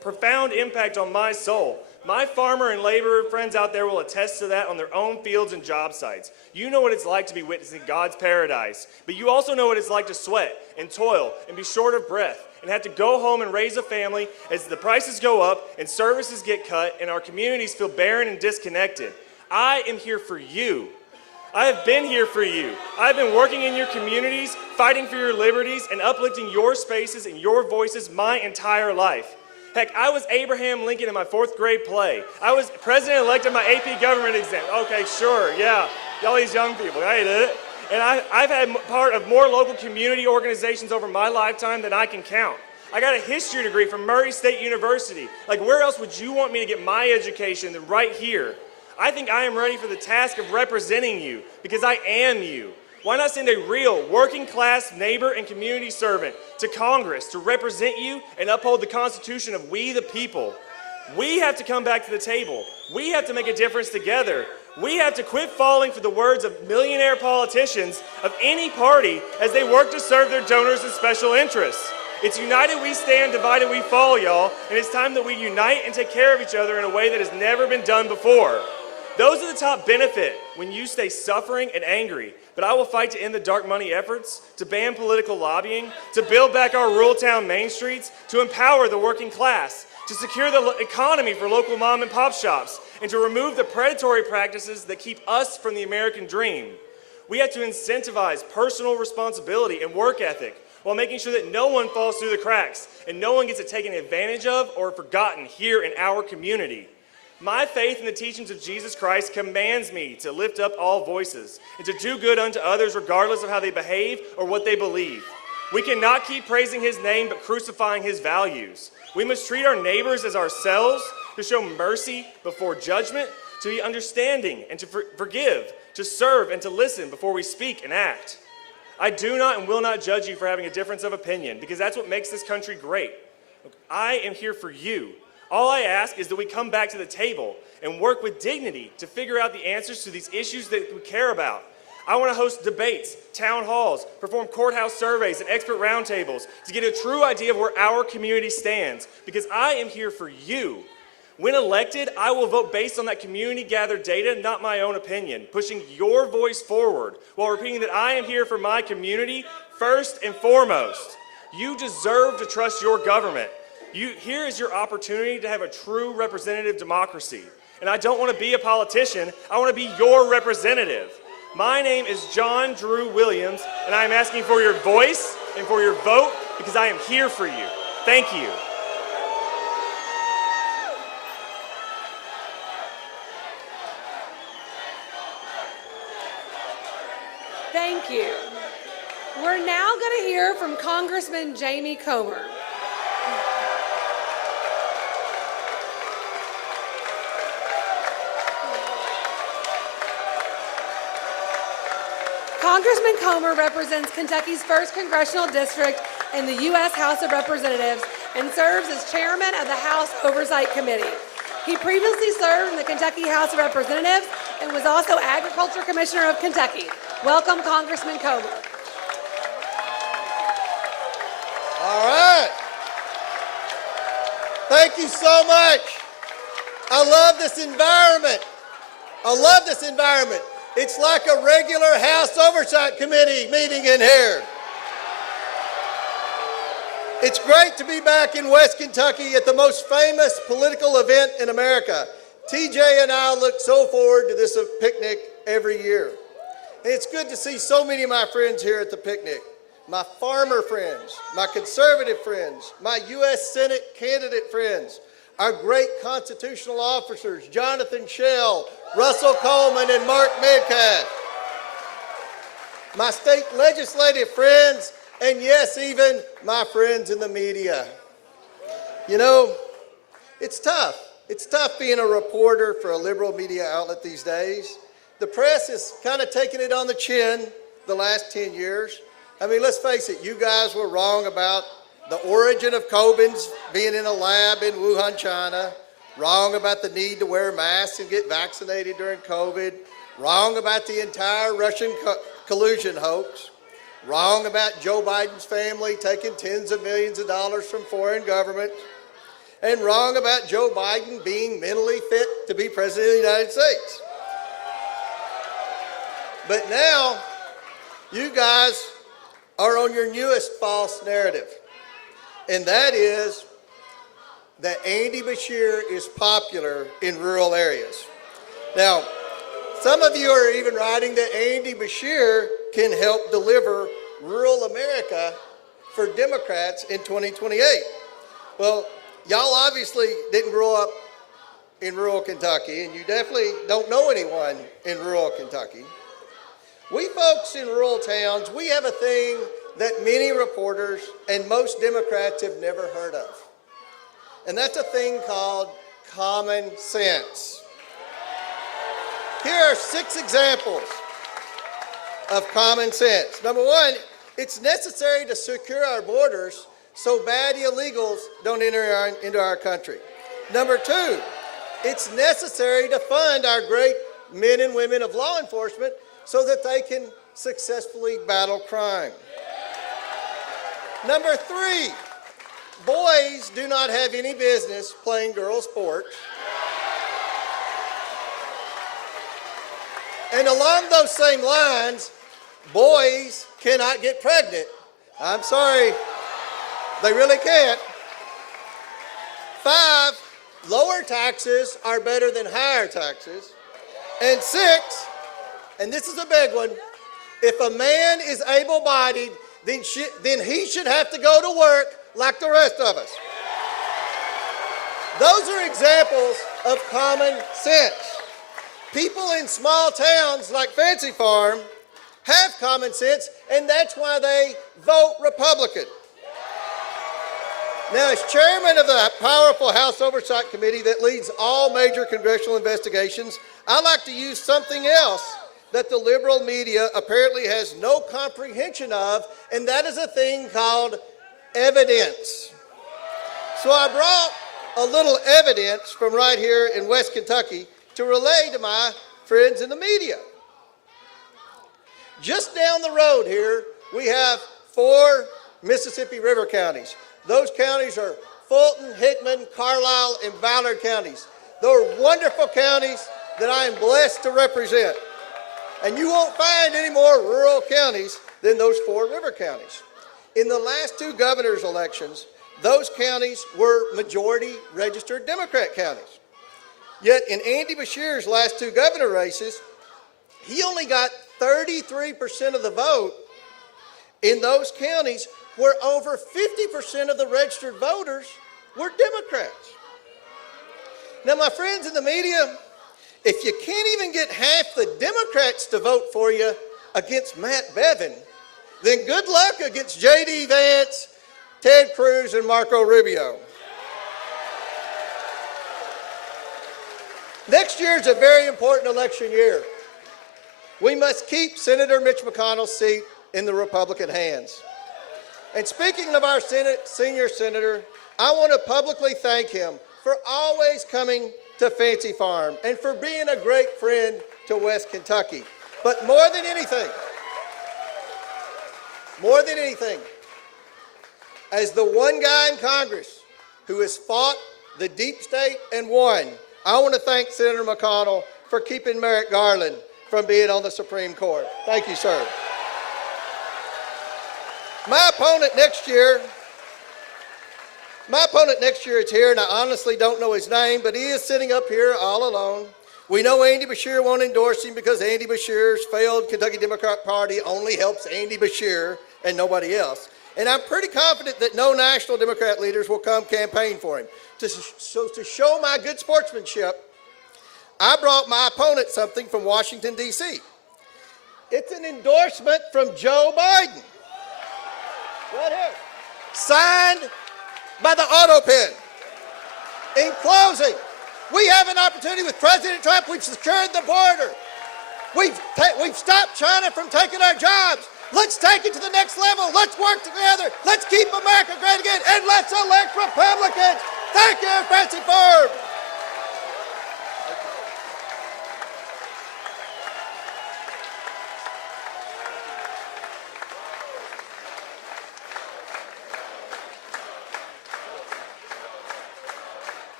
profound impact on my soul. My farmer and laborer friends out there will attest to that on their own fields and job sites. You know what it's like to be witnessing God's paradise, but you also know what it's like to sweat and toil and be short of breath and have to go home and raise a family as the prices go up and services get cut and our communities feel barren and disconnected. I am here for you. I have been here for you. I've been working in your communities, fighting for your liberties, and uplifting your spaces and your voices my entire life. Heck, I was Abraham Lincoln in my 4th grade play. I was president-elect in my AP government exam. Okay, sure, yeah. Y'all these young people, I did it. And I've had part of more local community organizations over my lifetime than I can count. I got a history degree from Murray State University. Like, where else would you want me to get my education than right here? I think I am ready for the task of representing you because I am you. Why not send a real working-class neighbor and community servant to Congress to represent you and uphold the Constitution of we the people? We have to come back to the table. We have to make a difference together. We have to quit falling for the words of millionaire politicians of any party as they work to serve their donors and special interests. It's united we stand, divided we fall, y'all, and it's time that we unite and take care of each other in a way that has never been done before. Those are the top benefit when you stay suffering and angry. But I will fight to end the dark money efforts, to ban political lobbying, to build back our rural town main streets, to empower the working class, to secure the economy for local mom and pop shops, and to remove the predatory practices that keep us from the American dream. We have to incentivize personal responsibility and work ethic while making sure that no one falls through the cracks and no one gets it taken advantage of or forgotten here in our community. My faith in the teachings of Jesus Christ commands me to lift up all voices and to do good unto others regardless of how they behave or what they believe. We cannot keep praising his name but crucifying his values. We must treat our neighbors as ourselves, to show mercy before judgment, to be understanding and to forgive, to serve and to listen before we speak and act. I do not and will not judge you for having a difference of opinion because that's what makes this country great. I am here for you. All I ask is that we come back to the table and work with dignity to figure out the answers to these issues that we care about. I want to host debates, town halls, perform courthouse surveys and expert roundtables to get a true idea of where our community stands because I am here for you. When elected, I will vote based on that community-gathered data, not my own opinion, pushing your voice forward while repeating that I am here for my community first and foremost. You deserve to trust your government. Here is your opportunity to have a true representative democracy. And I don't want to be a politician, I want to be your representative. My name is John Drew Williams, and I am asking for your voice and for your vote because I am here for you. Thank you. Thank you. We're now going to hear from Congressman Jamie Comer. Congressman Comer represents Kentucky's 1st Congressional District in the U.S. House of Representatives and serves as chairman of the House Oversight Committee. He previously served in the Kentucky House of Representatives and was also Agriculture Commissioner of Kentucky. Welcome, Congressman Comer. All right. Thank you so much. I love this environment. I love this environment. It's like a regular House Oversight Committee meeting in here. It's great to be back in West Kentucky at the most famous political event in America. TJ and I look so forward to this picnic every year. And it's good to see so many of my friends here at the picnic. My farmer friends, my conservative friends, my U.S. Senate candidate friends, our great constitutional officers, Jonathan Schell, Russell Coleman, and Mark Metcalf, my state legislative friends, and yes, even my friends in the media. You know, it's tough. It's tough being a reporter for a liberal media outlet these days. The press has kind of taken it on the chin the last 10 years. I mean, let's face it, you guys were wrong about the origin of COVID's being in a lab in Wuhan, China, wrong about the need to wear masks and get vaccinated during COVID, wrong about the entire Russian collusion hoax, wrong about Joe Biden's family taking tens of millions of dollars from foreign governments, and wrong about Joe Biden being mentally fit to be president of the United States. But now, you guys are on your newest false narrative, and that is that Andy Beshear is popular in rural areas. Now, some of you are even writing that Andy Beshear can help deliver rural America for Democrats in 2028. Well, y'all obviously didn't grow up in rural Kentucky, and you definitely don't know anyone in rural Kentucky. We folks in rural towns, we have a thing that many reporters and most Democrats have never heard of. And that's a thing called common sense. Here are 6 examples of common sense. Number 1, it's necessary to secure our borders so bad illegals don't enter into our country. Number 2, it's necessary to fund our great men and women of law enforcement so that they can successfully battle crime. Number 3, boys do not have any business playing girls' sports. And along those same lines, boys cannot get pregnant. I'm sorry, they really can't. 5, lower taxes are better than higher taxes. And 6, and this is a big one, if a man is able-bodied, then he should have to go to work like the rest of us. Those are examples of common sense. People in small towns like Fancy Farm have common sense, and that's why they vote Republican. Now, as chairman of the powerful House Oversight Committee that leads all major congressional investigations, I like to use something else that the liberal media apparently has no comprehension of, and that is a thing called evidence. So I brought a little evidence from right here in West Kentucky to relay to my friends in the media. Just down the road here, we have 4 Mississippi River counties. Those counties are Fulton, Hickman, Carlisle, and Ballard counties. They're wonderful counties that I am blessed to represent. And you won't find any more rural counties than those 4 river counties. In the last 2 governor's elections, those counties were majority registered Democrat counties. Yet in Andy Beshear's last 2 governor races, he only got 33% of the vote in those counties where over 50% of the registered voters were Democrats. Now, my friends in the media, if you can't even get half the Democrats to vote for you against Matt Bevin, then good luck against J.D. Vance, Ted Cruz, and Marco Rubio. Next year is a very important election year. We must keep Senator Mitch McConnell's seat in the Republican hands. And speaking of our senior senator, I want to publicly thank him for always coming to Fancy Farm and for being a great friend to West Kentucky. But more than anything, as the one guy in Congress who has fought the deep state and won, I want to thank Senator McConnell for keeping Merrick Garland from being on the Supreme Court. Thank you, sir. My opponent next year My opponent next year is here, and I honestly don't know his name, but he is sitting up here all alone. We know Andy Beshear won't endorse him because Andy Beshear's failed Kentucky Democrat Party only helps Andy Beshear and nobody else. And I'm pretty confident that no national Democrat leaders will come campaign for him. So to show my good sportsmanship, I brought my opponent something from Washington, D.C. It's an endorsement from Joe Biden. Right here. Signed by the auto pen. In closing, we have an opportunity with President Trump. We've secured the border. We've stopped China from taking our jobs. Let's take it to the next level. Let's work together. Let's keep America great again. And let's elect Republicans. Thank you, Fancy Farm.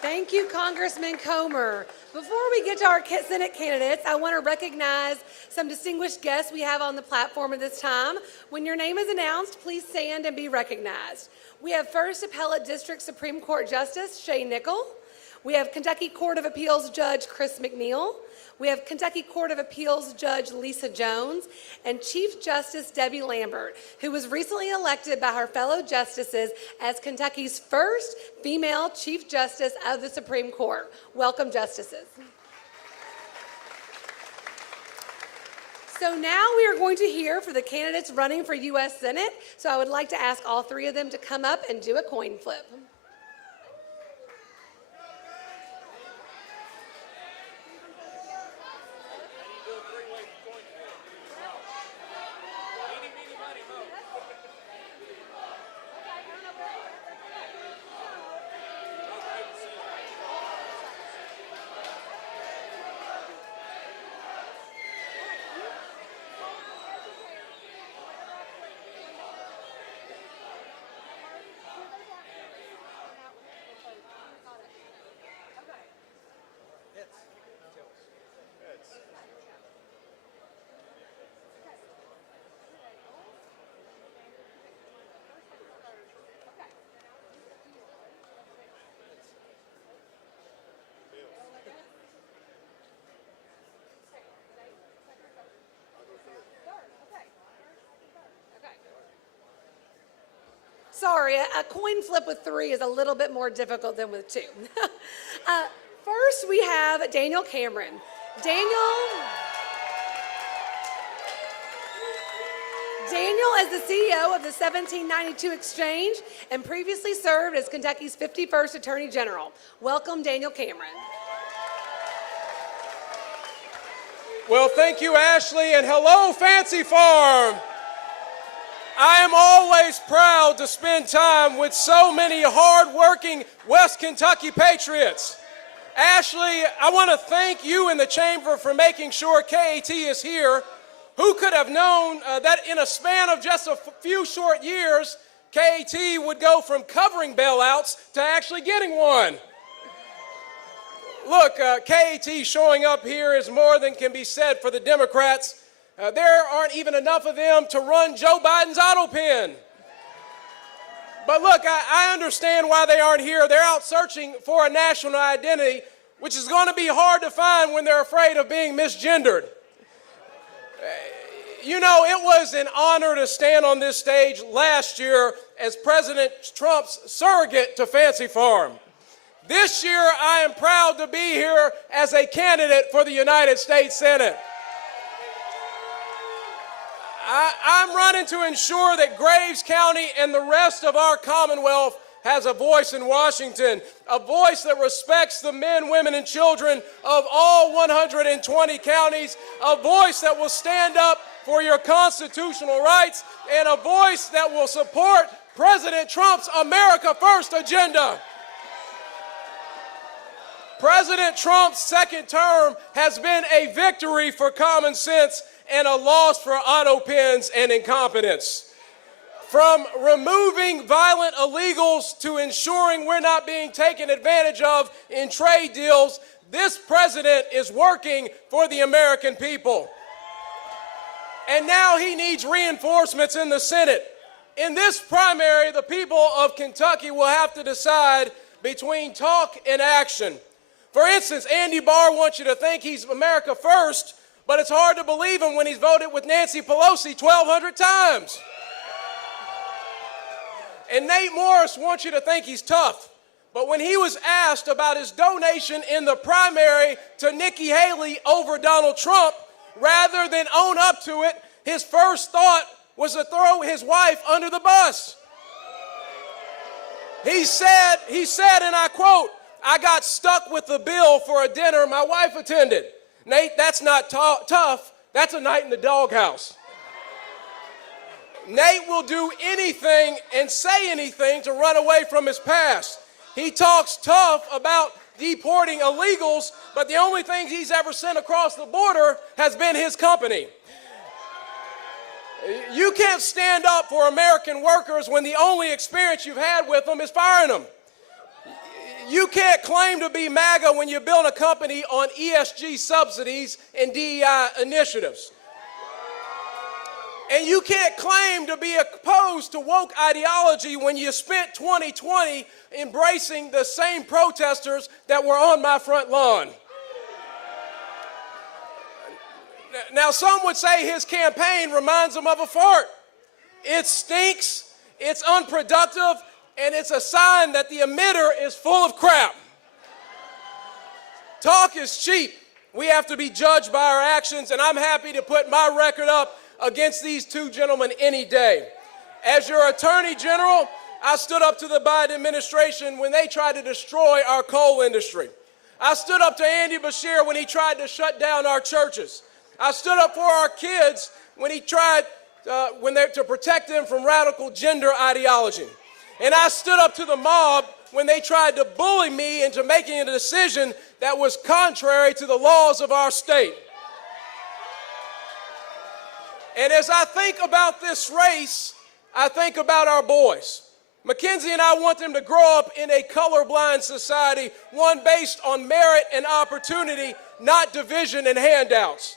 Thank you, Congressman Comer. Before we get to our Senate candidates, I want to recognize some distinguished guests we have on the platform at this time. When your name is announced, please stand and be recognized. We have First Appellate District Supreme Court Justice Shay Nickel. We have Kentucky Court of Appeals Judge Chris McNeil. We have Kentucky Court of Appeals Judge Lisa Jones and Chief Justice Debbie Lambert, who was recently elected by her fellow justices as Kentucky's first female Chief Justice of the Supreme Court. Welcome, justices. So now we are going to hear for the candidates running for U.S. Senate. So I would like to ask all three of them to come up and do a coin flip. Sorry, a coin flip with three is a little bit more difficult than with two. First, we have Daniel Cameron. Daniel is the CEO of the 1792 Exchange and previously served as Kentucky's 51st Attorney General. Welcome, Daniel Cameron. Well, thank you, Ashley, and hello, Fancy Farm. I am always proud to spend time with so many hard-working West Kentucky patriots. Ashley, I want to thank you and the Chamber for making sure KAT is here. Who could have known that in a span of just a few short years, KAT would go from covering bailouts to actually getting one? Look, KAT showing up here is more than can be said for the Democrats. There aren't even enough of them to run Joe Biden's auto pen. But look, I understand why they aren't here. They're out searching for a national identity, which is going to be hard to find when they're afraid of being misgendered. You know, it was an honor to stand on this stage last year as President Trump's surrogate to Fancy Farm. This year, I am proud to be here as a candidate for the United States Senate. I'm running to ensure that Graves County and the rest of our Commonwealth has a voice in Washington, a voice that respects the men, women, and children of all 120 counties, a voice that will stand up for your constitutional rights, and a voice that will support President Trump's America First agenda. President Trump's second term has been a victory for common sense and a loss for auto pens and incompetence. From removing violent illegals to ensuring we're not being taken advantage of in trade deals, this president is working for the American people. And now he needs reinforcements in the Senate. In this primary, the people of Kentucky will have to decide between talk and action. For instance, Andy Barr wants you to think he's America first, but it's hard to believe him when he's voted with Nancy Pelosi 1,200 times. And Nate Morris wants you to think he's tough, but when he was asked about his donation in the primary to Nikki Haley over Donald Trump, rather than own up to it, his first thought was to throw his wife under the bus. He said, and I quote, "I got stuck with the bill for a dinner my wife attended." Nate, that's not tough. That's a night in the doghouse. Nate will do anything and say anything to run away from his past. He talks tough about deporting illegals, but the only thing he's ever sent across the border has been his company. You can't stand up for American workers when the only experience you've had with them is firing them. You can't claim to be MAGA when you build a company on ESG subsidies and DEI initiatives. And you can't claim to be opposed to woke ideology when you spent 2020 embracing the same protesters that were on my front lawn. Now, some would say his campaign reminds him of a fart. It stinks, it's unproductive, and it's a sign that the emitter is full of crap. Talk is cheap. We have to be judged by our actions, and I'm happy to put my record up against these two gentlemen any day. As your Attorney General, I stood up to the Biden administration when they tried to destroy our coal industry. I stood up to Andy Beshear when he tried to shut down our churches. I stood up for our kids when he tried to protect them from radical gender ideology. And I stood up to the mob when they tried to bully me into making a decision that was contrary to the laws of our state. And as I think about this race, I think about our boys. Mackenzie and I want them to grow up in a colorblind society, one based on merit and opportunity, not division and handouts.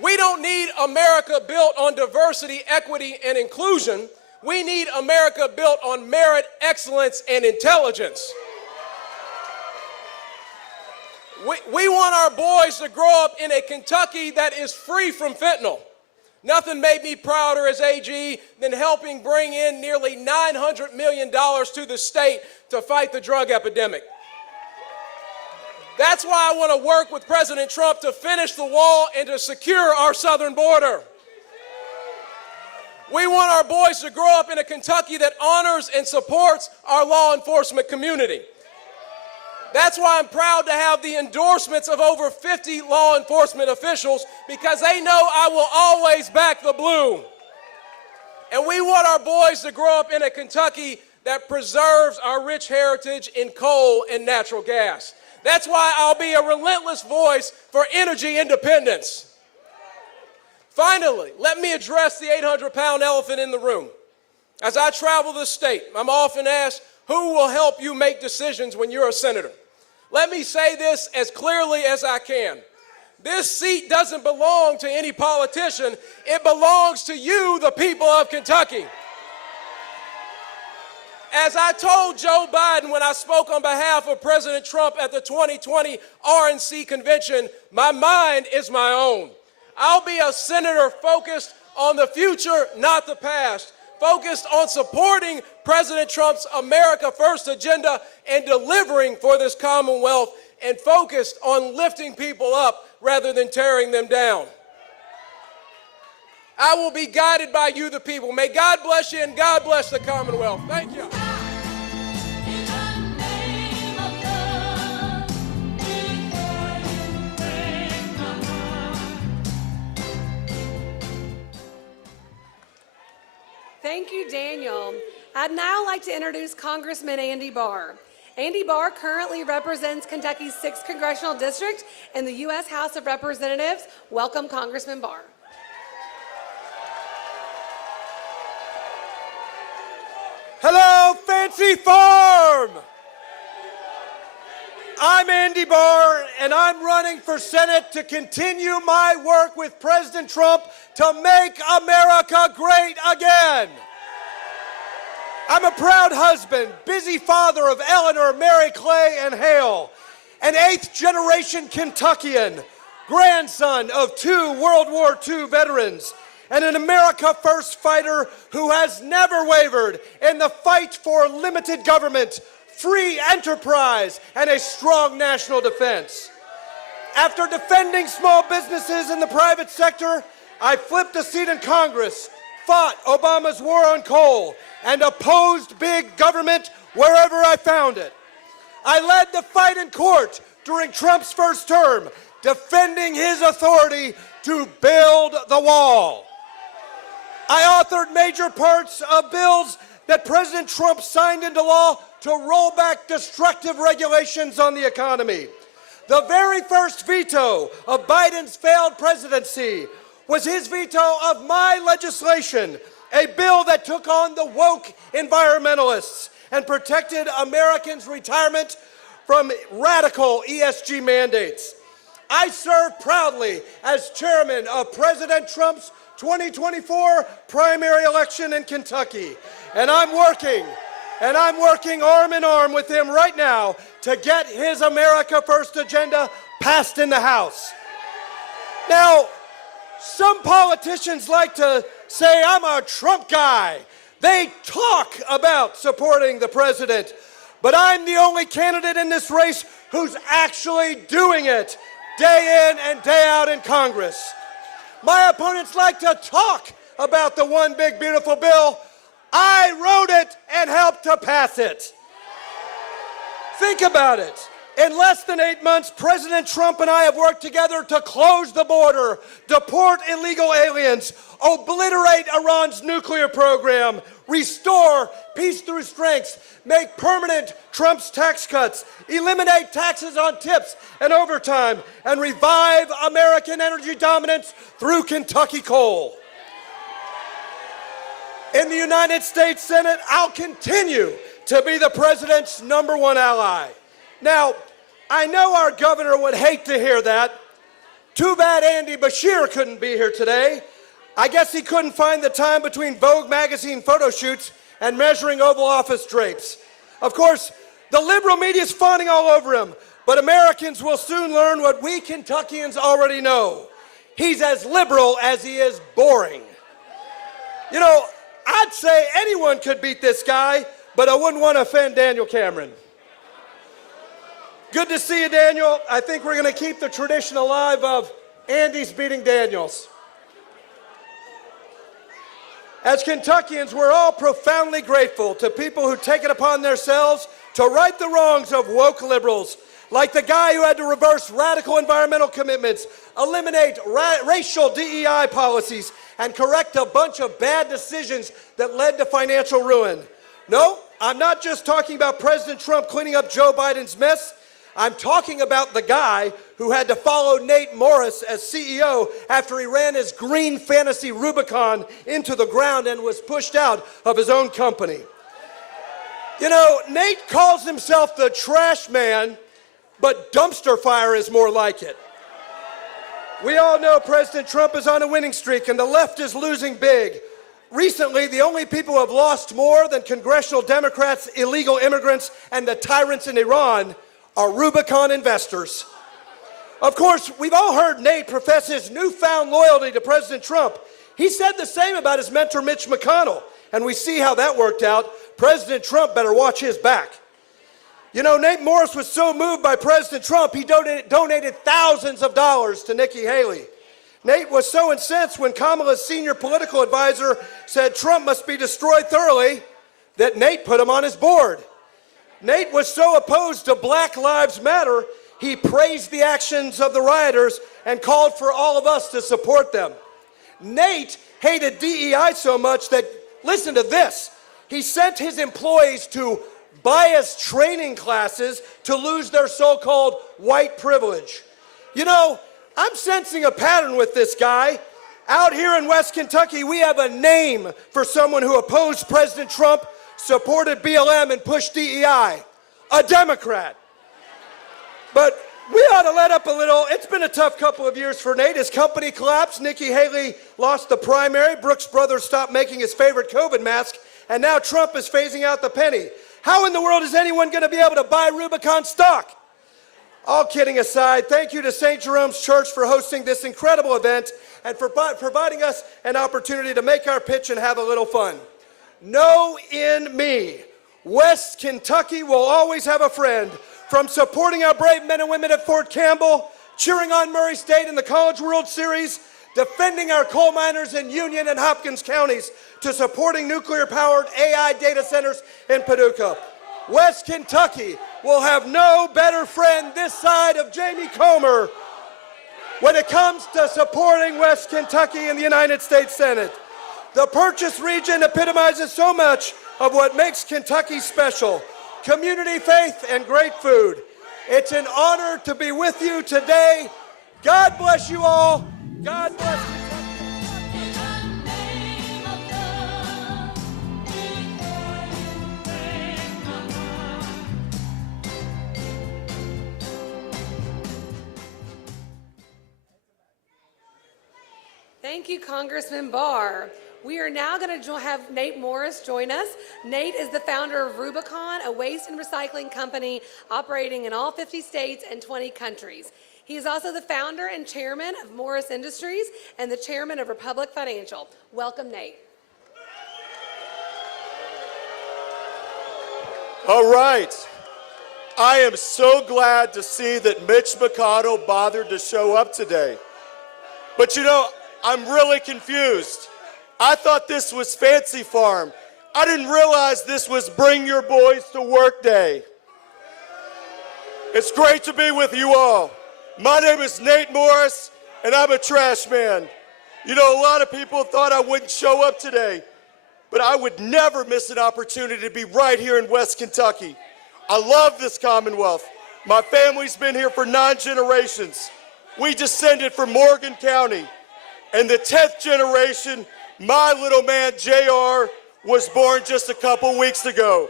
We don't need America built on diversity, equity, and inclusion. We need America built on merit, excellence, and intelligence. We want our boys to grow up in a Kentucky that is free from fentanyl. Nothing made me prouder as AG than helping bring in nearly $900 million to the state to fight the drug epidemic. That's why I want to work with President Trump to finish the wall and to secure our southern border. We want our boys to grow up in a Kentucky that honors and supports our law enforcement community. That's why I'm proud to have the endorsements of over 50 law enforcement officials, because they know I will always back the blue. And we want our boys to grow up in a Kentucky that preserves our rich heritage in coal and natural gas. That's why I'll be a relentless voice for energy independence. Finally, let me address the 800-pound elephant in the room. As I travel the state, I'm often asked, who will help you make decisions when you're a senator? Let me say this as clearly as I can. This seat doesn't belong to any politician. It belongs to you, the people of Kentucky. As I told Joe Biden when I spoke on behalf of President Trump at the 2020 RNC convention, my mind is my own. I'll be a senator focused on the future, not the past, focused on supporting President Trump's America First agenda and delivering for this Commonwealth, and focused on lifting people up rather than tearing them down. I will be guided by you, the people. May God bless you and God bless the Commonwealth. Thank you. Thank you, Daniel. I'd now like to introduce Congressman Andy Barr. Andy Barr currently represents Kentucky's 6th Congressional District in the U.S. House of Representatives. Welcome, Congressman Barr. Hello, Fancy Farm! I'm Andy Barr, and I'm running for Senate to continue my work with President Trump to make America great again. I'm a proud husband, busy father of Eleanor, Mary Clay, and Hale, an 8th-generation Kentuckian, grandson of 2 World War II veterans, and an America First fighter who has never wavered in the fight for limited government, free enterprise, and a strong national defense. After defending small businesses in the private sector, I flipped a seat in Congress, fought Obama's war on coal, and opposed big government wherever I found it. I led the fight in court during Trump's first term, defending his authority to build the wall. I authored major parts of bills that President Trump signed into law to roll back destructive regulations on the economy. The very first veto of Biden's failed presidency was his veto of my legislation, a bill that took on the woke environmentalists and protected Americans' retirement from radical ESG mandates. I serve proudly as chairman of President Trump's 2024 primary election in Kentucky, and I'm working arm in arm with him right now to get his America First agenda passed in the House. Now, some politicians like to say I'm a Trump guy. They talk about supporting the president, but I'm the only candidate in this race who's actually doing it day in and day out in Congress. My opponents like to talk about the one big beautiful bill. I wrote it and helped to pass it. Think about it. In less than 8 months, President Trump and I have worked together to close the border, deport illegal aliens, obliterate Iran's nuclear program, restore peace through strength, make permanent Trump's tax cuts, eliminate taxes on tips and overtime, and revive American energy dominance through Kentucky coal. In the United States Senate, I'll continue to be the president's #1 ally. Now, I know our governor would hate to hear that. Too bad Andy Beshear couldn't be here today. I guess he couldn't find the time between Vogue magazine photo shoots and measuring Oval Office drapes. Of course, the liberal media is fawning all over him, but Americans will soon learn what we Kentuckians already know. He's as liberal as he is boring. You know, I'd say anyone could beat this guy, but I wouldn't want to offend Daniel Cameron. Good to see you, Daniel. I think we're going to keep the tradition alive of Andy's beating Daniels. As Kentuckians, we're all profoundly grateful to people who take it upon themselves to right the wrongs of woke liberals, like the guy who had to reverse radical environmental commitments, eliminate racial DEI policies, and correct a bunch of bad decisions that led to financial ruin. No, I'm not just talking about President Trump cleaning up Joe Biden's mess. I'm talking about the guy who had to follow Nate Morris as CEO after he ran his green fantasy Rubicon into the ground and was pushed out of his own company. You know, Nate calls himself the trash man, but dumpster fire is more like it. We all know President Trump is on a winning streak and the left is losing big. Recently, the only people who have lost more than congressional Democrats, illegal immigrants, and the tyrants in Iran are Rubicon investors. Of course, we've all heard Nate profess his newfound loyalty to President Trump. He said the same about his mentor, Mitch McConnell, and we see how that worked out. President Trump better watch his back. You know, Nate Morris was so moved by President Trump, he donated thousands of dollars to Nikki Haley. Nate was so incensed when Kamala's senior political advisor said Trump must be destroyed thoroughly that Nate put him on his board. Nate was so opposed to Black Lives Matter, he praised the actions of the rioters and called for all of us to support them. Nate hated DEI so much that, listen to this, he sent his employees to bias training classes to lose their so-called white privilege. You know, I'm sensing a pattern with this guy. Out here in West Kentucky, we have a name for someone who opposed President Trump, supported BLM, and pushed DEI. A Democrat. Now to let up a little, it's been a tough couple of years for Nate. His company collapsed. Nikki Haley lost the primary. Brooks Brothers stopped making his favorite COVID mask. And now Trump is phasing out the penny. How in the world is anyone going to be able to buy Rubicon stock? All kidding aside, thank you to St. Jerome's Church for hosting this incredible event and for providing us an opportunity to make our pitch and have a little fun. Know in me, West Kentucky will always have a friend. From supporting our brave men and women at Fort Campbell, cheering on Murray State in the College World Series, defending our coal miners in Union and Hopkins counties, to supporting nuclear-powered AI data centers in Paducah. West Kentucky will have no better friend this side of Jamie Comer when it comes to supporting West Kentucky in the United States Senate. The Purchase region epitomizes so much of what makes Kentucky special: community, faith, and great food. It's an honor to be with you today. God bless you all. God bless you. Thank you, Congressman Barr. We are now going to have Nate Morris join us. Nate is the founder of Rubicon, a waste and recycling company operating in all 50 states and 20 countries. He is also the founder and chairman of Morris Industries and the chairman of Republic Financial. Welcome, Nate. All right. I am so glad to see that Mitch McConnell bothered to show up today. But you know, I'm really confused. I thought this was Fancy Farm. I didn't realize this was Bring Your Boys to Work Day. It's great to be with you all. My name is Nate Morris, and I'm a trash man. You know, a lot of people thought I wouldn't show up today, but I would never miss an opportunity to be right here in West Kentucky. I love this Commonwealth. My family's been here for 9 generations. We descended from Morgan County. And the 10th generation, my little man, JR, was born just a couple weeks ago.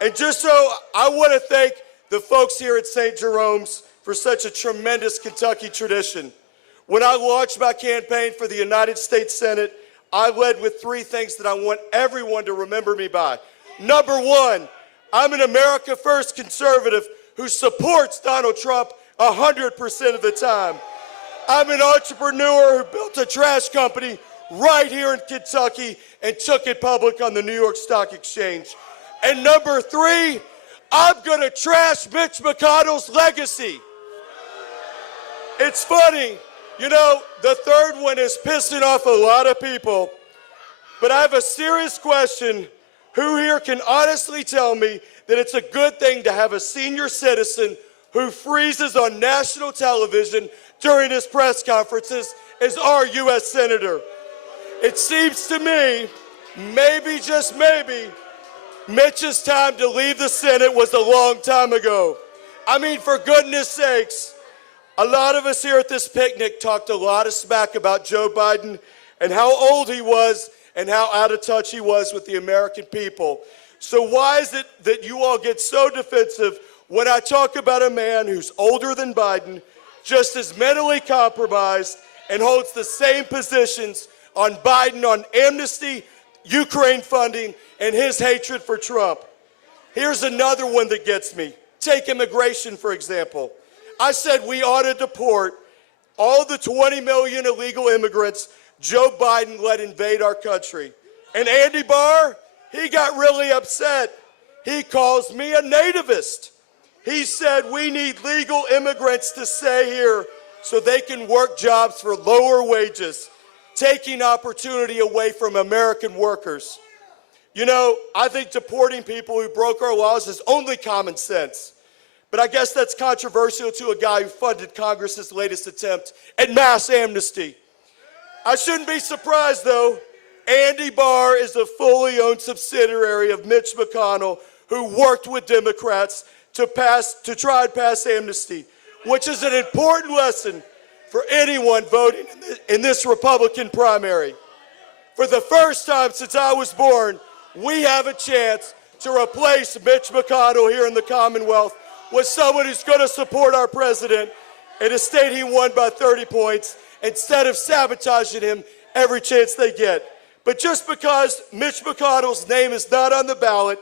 And just so, I want to thank the folks here at St. Jerome's for such a tremendous Kentucky tradition. When I launched my campaign for the United States Senate, I led with 3 things that I want everyone to remember me by. Number 1, I'm an America First conservative who supports Donald Trump 100% of the time. I'm an entrepreneur who built a trash company right here in Kentucky and took it public on the New York Stock Exchange. And number 3, I'm going to trash Mitch McConnell's legacy. It's funny, you know, the third one is pissing off a lot of people, but I have a serious question. Who here can honestly tell me that it's a good thing to have a senior citizen who freezes on national television during his press conferences as our U.S. Senator? It seems to me, maybe, just maybe, Mitch's time to leave the Senate was a long time ago. I mean, for goodness sakes, a lot of us here at this picnic talked a lot of smack about Joe Biden and how old he was and how out of touch he was with the American people. So why is it that you all get so defensive when I talk about a man who's older than Biden, just as mentally compromised, and holds the same positions on Biden on amnesty, Ukraine funding, and his hatred for Trump? Here's another one that gets me. Take immigration, for example. I said we ought to deport all the 20 million illegal immigrants Joe Biden let invade our country. And Andy Barr, he got really upset. He calls me a nativist. He said we need legal immigrants to stay here so they can work jobs for lower wages, taking opportunity away from American workers. You know, I think deporting people who broke our laws is only common sense. But I guess that's controversial to a guy who funded Congress's latest attempt at mass amnesty. I shouldn't be surprised, though. Andy Barr is a fully owned subsidiary of Mitch McConnell, who worked with Democrats to try and pass amnesty, which is an important lesson for anyone voting in this Republican primary. For the first time since I was born, we have a chance to replace Mitch McConnell here in the Commonwealth was someone who's going to support our president in a state he won by 30 points instead of sabotaging him every chance they get. But just because Mitch McConnell's name is not on the ballot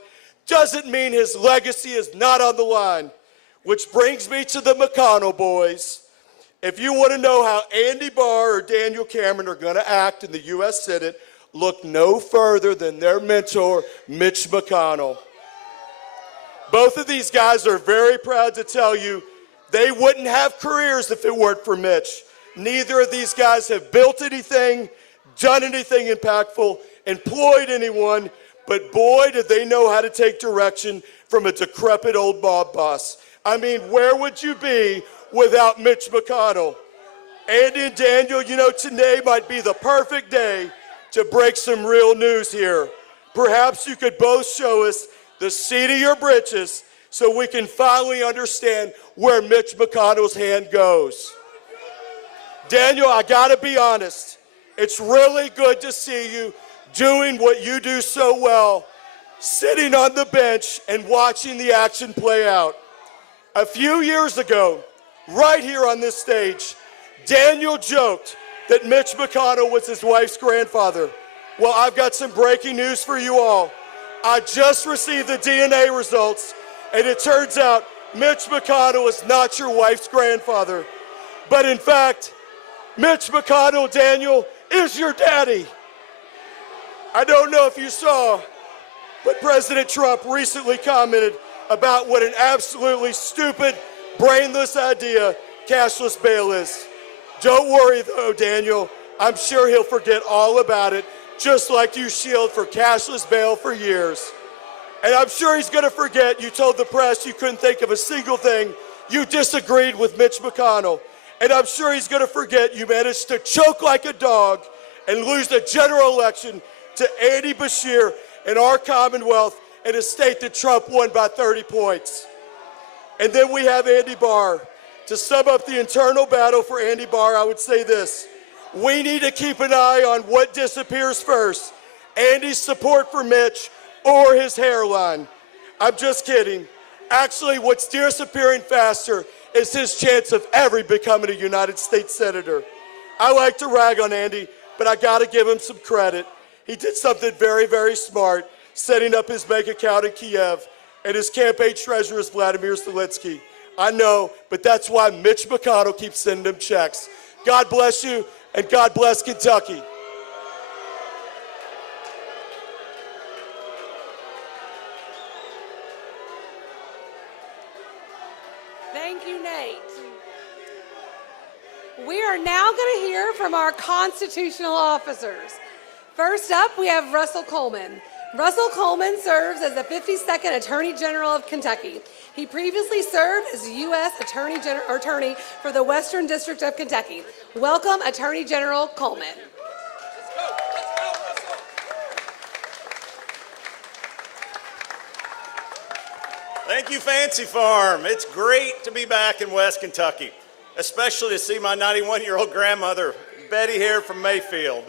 doesn't mean his legacy is not on the line. Which brings me to the McConnell boys. If you want to know how Andy Barr or Daniel Cameron are going to act in the U.S. Senate, look no further than their mentor, Mitch McConnell. Both of these guys are very proud to tell you they wouldn't have careers if it weren't for Mitch. Neither of these guys have built anything, done anything impactful, employed anyone, but boy, did they know how to take direction from a decrepit old mob boss. I mean, where would you be without Mitch McConnell? Andy and Daniel, you know, today might be the perfect day to break some real news here. Perhaps you could both show us the seat of your britches so we can finally understand where Mitch McConnell's hand goes. Daniel, I gotta be honest. It's really good to see you doing what you do so well, sitting on the bench and watching the action play out. A few years ago, right here on this stage, Daniel joked that Mitch McConnell was his wife's grandfather. Well, I've got some breaking news for you all. I just received the DNA results, and it turns out Mitch McConnell is not your wife's grandfather. But in fact, Mitch McConnell, Daniel, is your daddy. I don't know if you saw, but President Trump recently commented about what an absolutely stupid, brainless idea cashless bail is. Don't worry though, Daniel. I'm sure he'll forget all about it, just like you shielded for cashless bail for years. And I'm sure he's gonna forget you told the press you couldn't think of a single thing you disagreed with Mitch McConnell. And I'm sure he's gonna forget you managed to choke like a dog and lose the general election to Andy Beshear in our Commonwealth in a state that Trump won by 30 points. And then we have Andy Barr. To sum up the internal battle for Andy Barr, I would say this. We need to keep an eye on what disappears first, Andy's support for Mitch or his hairline. I'm just kidding. Actually, what's disappearing faster is his chance of ever becoming a United States Senator. I like to rag on Andy, but I gotta give him some credit. He did something very, very smart, setting up his bank account in Kiev, and his campaign treasurer is Vladimir Zelensky. I know, but that's why Mitch McConnell keeps sending him checks. God bless you, and God bless Kentucky. Thank you, Nate. We are now going to hear from our constitutional officers. First up, we have Russell Coleman. Russell Coleman serves as the 52nd Attorney General of Kentucky. He previously served as U.S. Attorney for the Western District of Kentucky. Welcome, Attorney General Coleman. Thank you, Fancy Farm. It's great to be back in West Kentucky, especially to see my 91-year-old grandmother, Betty, here from Mayfield.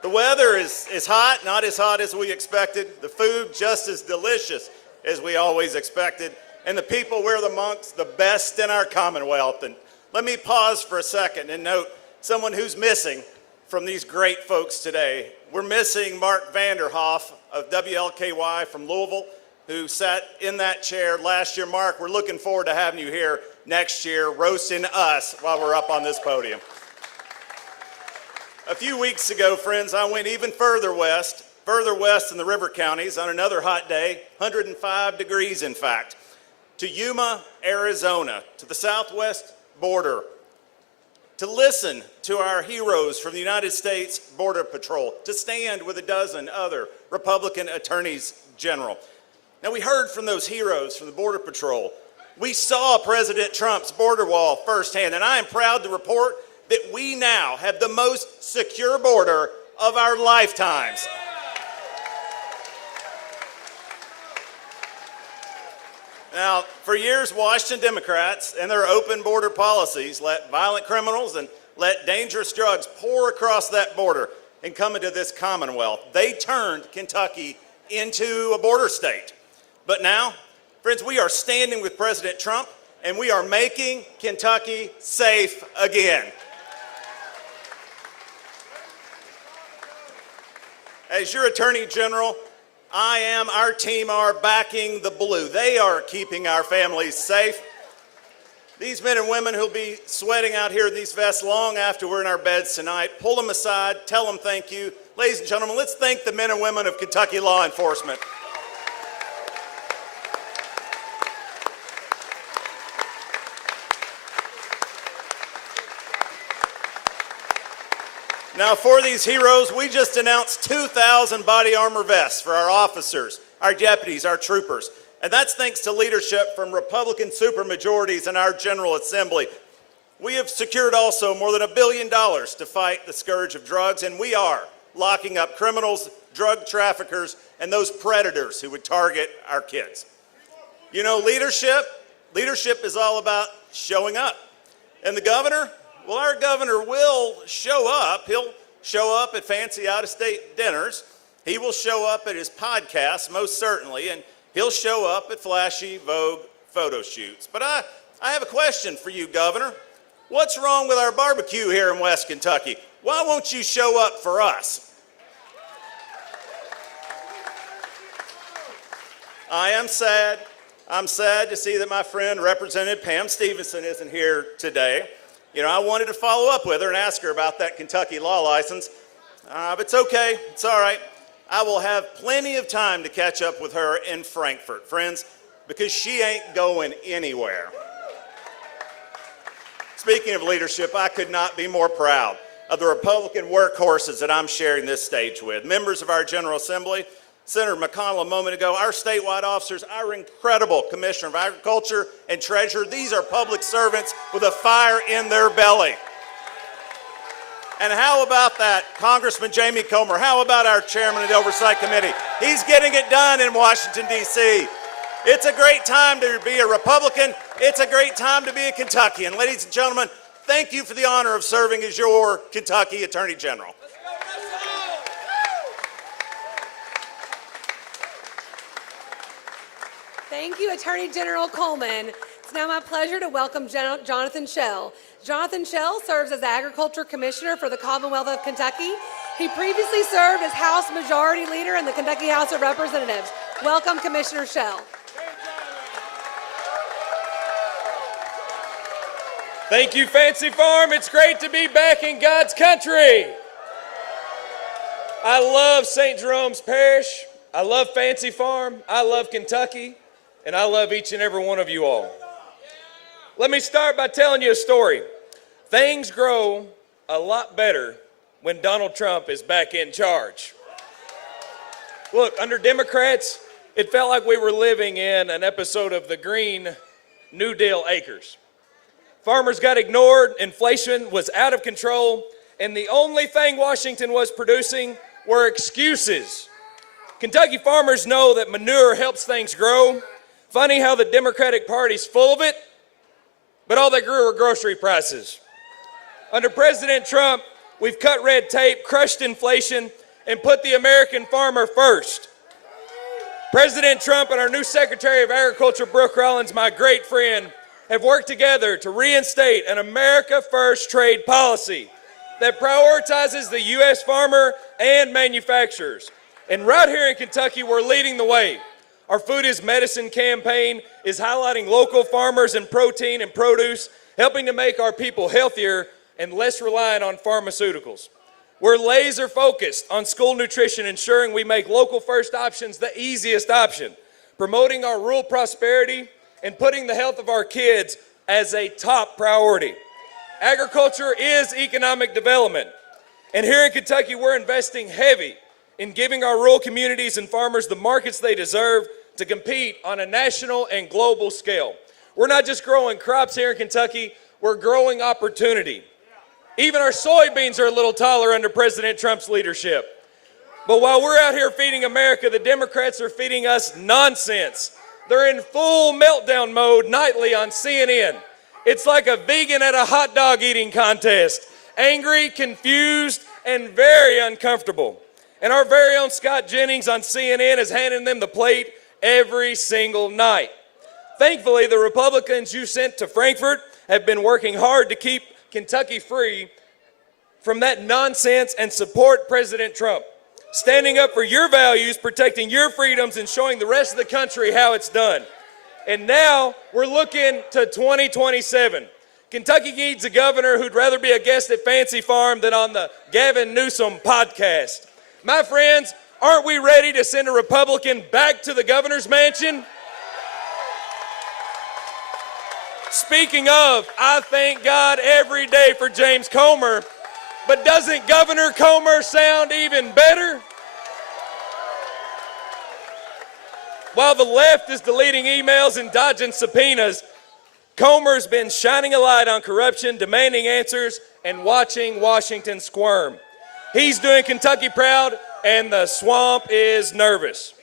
The weather is hot, not as hot as we expected. The food just as delicious as we always expected. And the people, we're amongst the best in our Commonwealth. And let me pause for a second and note someone who's missing from these great folks today. We're missing Mark Vanderhoff of WLKY from Louisville, who sat in that chair last year. Mark, we're looking forward to having you here next year, roasting us while we're up on this podium. A few weeks ago, friends, I went even further west in the river counties on another hot day, 105 degrees in fact, to Yuma, Arizona, to the southwest border, to listen to our heroes from the United States Border Patrol, to stand with a dozen other Republican attorneys general. Now, we heard from those heroes from the Border Patrol. We saw President Trump's border wall firsthand, and I am proud to report that we now have the most secure border of our lifetimes. Now, for years, Washington Democrats and their open border policies let violent criminals and let dangerous drugs pour across that border and come into this Commonwealth. They turned Kentucky into a border state. But now, Friends, we are standing with President Trump, and we are making Kentucky safe again. As your Attorney General, our team are backing the blue. They are keeping our families safe. These men and women who'll be sweating out here in these vests long after we're in our beds tonight, pull them aside, tell them thank you. Ladies and gentlemen, let's thank the men and women of Kentucky law enforcement. Now, for these heroes, we just announced 2,000 body armor vests for our officers, our deputies, our troopers. And that's thanks to leadership from Republican supermajorities in our General Assembly. We have secured also more than $1 billion to fight the scourge of drugs, and we are locking up criminals, drug traffickers, and those predators who would target our kids. You know, leadership is all about showing up. And the governor, well, our governor will show up. He'll show up at fancy out-of-state dinners. He will show up at his podcast, most certainly, and he'll show up at flashy Vogue photo shoots. But I have a question for you, Governor. What's wrong with our barbecue here in West Kentucky? Why won't you show up for us? I am sad. I'm sad to see that my friend Representative Pam Stevenson isn't here today. You know, I wanted to follow up with her and ask her about that Kentucky law license, but it's okay, it's all right. I will have plenty of time to catch up with her in Frankfurt, friends, because she ain't going anywhere. Speaking of leadership, I could not be more proud of the Republican workhorses that I'm sharing this stage with. Members of our General Assembly, Senator McConnell a moment ago, our statewide officers, our incredible Commissioner of Agriculture and Treasurer. These are public servants with a fire in their belly. And how about that, Congressman Jamie Comer? How about our chairman of the Oversight Committee? He's getting it done in Washington, D.C. It's a great time to be a Republican. It's a great time to be a Kentuckian. Ladies and gentlemen, thank you for the honor of serving as your Kentucky Attorney General. Thank you, Attorney General Coleman. It's now my pleasure to welcome Jonathan Schell. Jonathan Schell serves as Agriculture Commissioner for the Commonwealth of Kentucky. He previously served as House Majority Leader in the Kentucky House of Representatives. Welcome, Commissioner Schell. Thank you, Fancy Farm. It's great to be back in God's country. I love St. Jerome's Parish. I love Fancy Farm. I love Kentucky. And I love each and every one of you all. Let me start by telling you a story. Things grow a lot better when Donald Trump is back in charge. Look, under Democrats, it felt like we were living in an episode of the Green New Deal acres. Farmers got ignored, inflation was out of control, and the only thing Washington was producing were excuses. Kentucky farmers know that manure helps things grow. Funny how the Democratic Party's full of it, but all they grew were grocery prices. Under President Trump, we've cut red tape, crushed inflation, and put the American farmer first. President Trump and our new Secretary of Agriculture, Brooke Rollins, my great friend, have worked together to reinstate an America First trade policy that prioritizes the U.S. farmer and manufacturers. And right here in Kentucky, we're leading the way. Our Food is Medicine campaign is highlighting local farmers and protein and produce, helping to make our people healthier and less reliant on pharmaceuticals. We're laser focused on school nutrition, ensuring we make local first options the easiest option, promoting our rural prosperity and putting the health of our kids as a top priority. Agriculture is economic development. And here in Kentucky, we're investing heavy in giving our rural communities and farmers the markets they deserve to compete on a national and global scale. We're not just growing crops here in Kentucky, we're growing opportunity. Even our soybeans are a little taller under President Trump's leadership. But while we're out here feeding America, the Democrats are feeding us nonsense. They're in full meltdown mode nightly on CNN. It's like a vegan at a hot dog eating contest. Angry, confused, and very uncomfortable. And our very own Scott Jennings on CNN is handing them the plate every single night. Thankfully, the Republicans you sent to Frankfurt have been working hard to keep Kentucky free from that nonsense and support President Trump, standing up for your values, protecting your freedoms, and showing the rest of the country how it's done. And now we're looking to 2027. Kentucky needs a governor who'd rather be a guest at Fancy Farm than on the Gavin Newsom podcast. My friends, aren't we ready to send a Republican back to the governor's mansion? Speaking of, I thank God every day for James Comer, but doesn't Governor Comer sound even better? While the left is deleting emails and dodging subpoenas, Comer's been shining a light on corruption, demanding answers, and watching Washington squirm. He's doing Kentucky proud, and the swamp is nervous.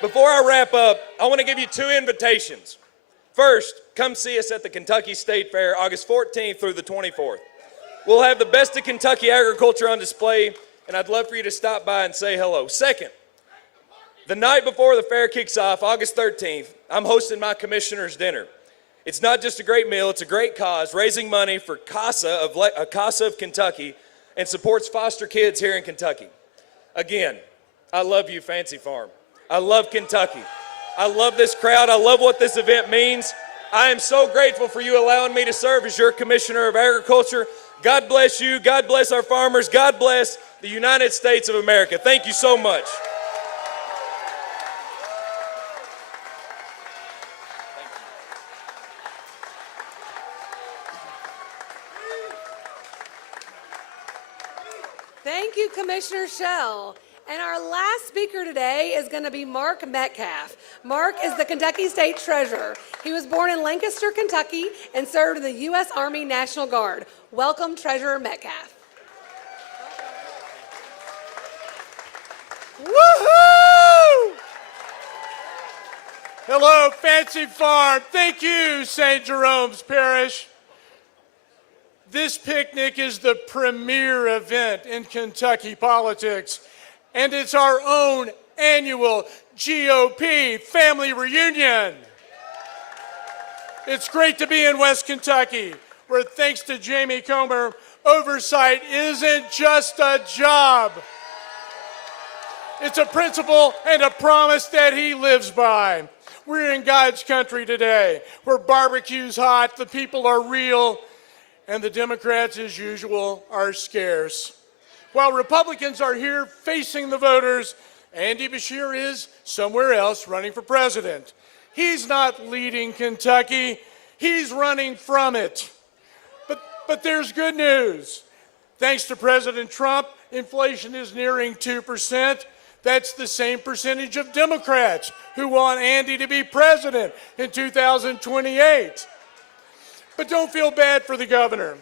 Before I wrap up, I want to give you two invitations. First, come see us at the Kentucky State Fair, August 14th through the 24th. We'll have the best of Kentucky agriculture on display, and I'd love for you to stop by and say hello. Second, the night before the fair kicks off, August 13th, I'm hosting my commissioner's dinner. It's not just a great meal, it's a great cause, raising money for CASA of Kentucky, and supports foster kids here in Kentucky. Again, I love you, Fancy Farm. I love Kentucky. I love this crowd. I love what this event means. I am so grateful for you allowing me to serve as your Commissioner of Agriculture. God bless you. God bless our farmers. God bless the United States of America. Thank you so much. Thank you, Commissioner Schell. And our last speaker today is going to be Mark Metcalf. Mark is the Kentucky State Treasurer. He was born in Lancaster, Kentucky, and served in the U.S. Army National Guard. Welcome, Treasurer Metcalf. Woohoo! Hello, Fancy Farm. Thank you, St. Jerome's Parish. This picnic is the premier event in Kentucky politics, and it's our own annual GOP family reunion. It's great to be in West Kentucky, where thanks to Jamie Comer, oversight isn't just a job. It's a principle and a promise that he lives by. We're in God's country today, where barbecue's hot, the people are real, and the Democrats, as usual, are scarce. While Republicans are here facing the voters, Andy Beshear is somewhere else running for president. He's not leading Kentucky, he's running from it. But there's good news. Thanks to President Trump, inflation is nearing 2%. That's the same percentage of Democrats who want Andy to be president in 2028. But don't feel bad for the governor.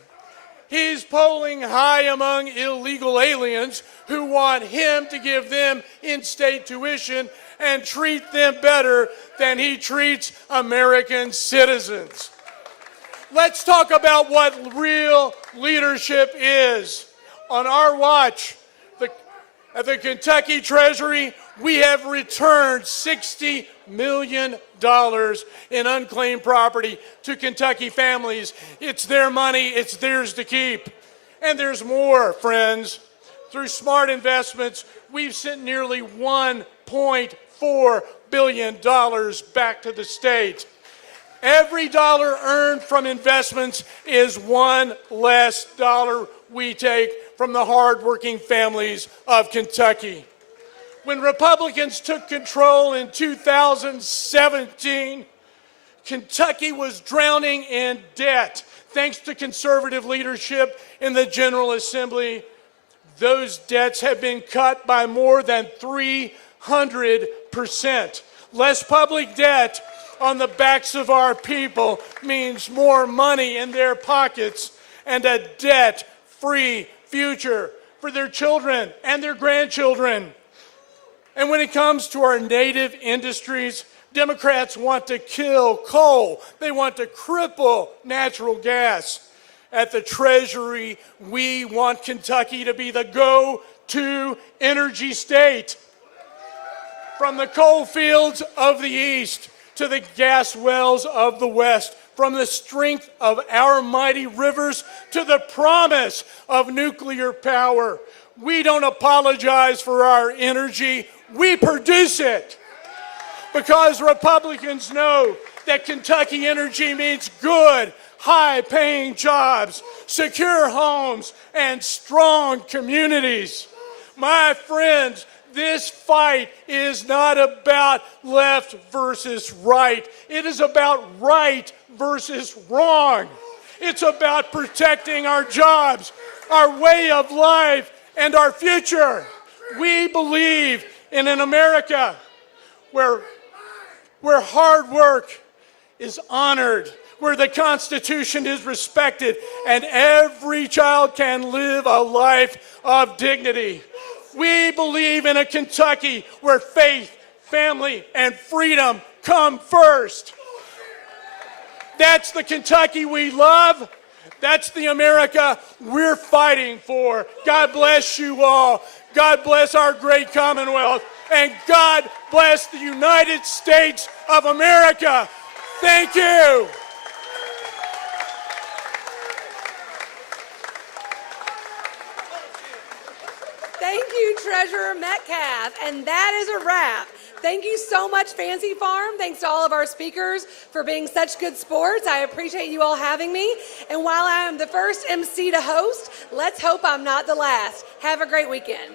He's polling high among illegal aliens who want him to give them in-state tuition and treat them better than he treats American citizens. Let's talk about what real leadership is. On our watch, at the Kentucky Treasury, we have returned $60 million in unclaimed property to Kentucky families. It's their money, it's theirs to keep. And there's more, friends. Through smart investments, we've sent nearly $1.4 billion back to the state. Every dollar earned from investments is one less dollar we take from the hardworking families of Kentucky. When Republicans took control in 2017, Kentucky was drowning in debt. Thanks to conservative leadership in the General Assembly, those debts have been cut by more than 300%. Less public debt on the backs of our people means more money in their pockets and a debt-free future for their children and their grandchildren. And when it comes to our native industries, Democrats want to kill coal. They want to cripple natural gas. At the Treasury, we want Kentucky to be the go-to energy state. From the coal fields of the East to the gas wells of the West, from the strength of our mighty rivers to the promise of nuclear power. We don't apologize for our energy, we produce it. Because Republicans know that Kentucky energy means good, high-paying jobs, secure homes, and strong communities. My friends, this fight is not about left versus right. It is about right versus wrong. It's about protecting our jobs, our way of life, and our future. We believe in an America where hard work is honored, where the Constitution is respected, and every child can live a life of dignity. We believe in a Kentucky where faith, family, and freedom come first. That's the Kentucky we love. That's the America we're fighting for. God bless you all. God bless our great Commonwealth. And God bless the United States of America. Thank you. Thank you, Treasurer Metcalf. And that is a wrap. Thank you so much, Fancy Farm. Thanks to all of our speakers for being such good sports. I appreciate you all having me. And while I am the first MC to host, let's hope I'm not the last. Have a great weekend.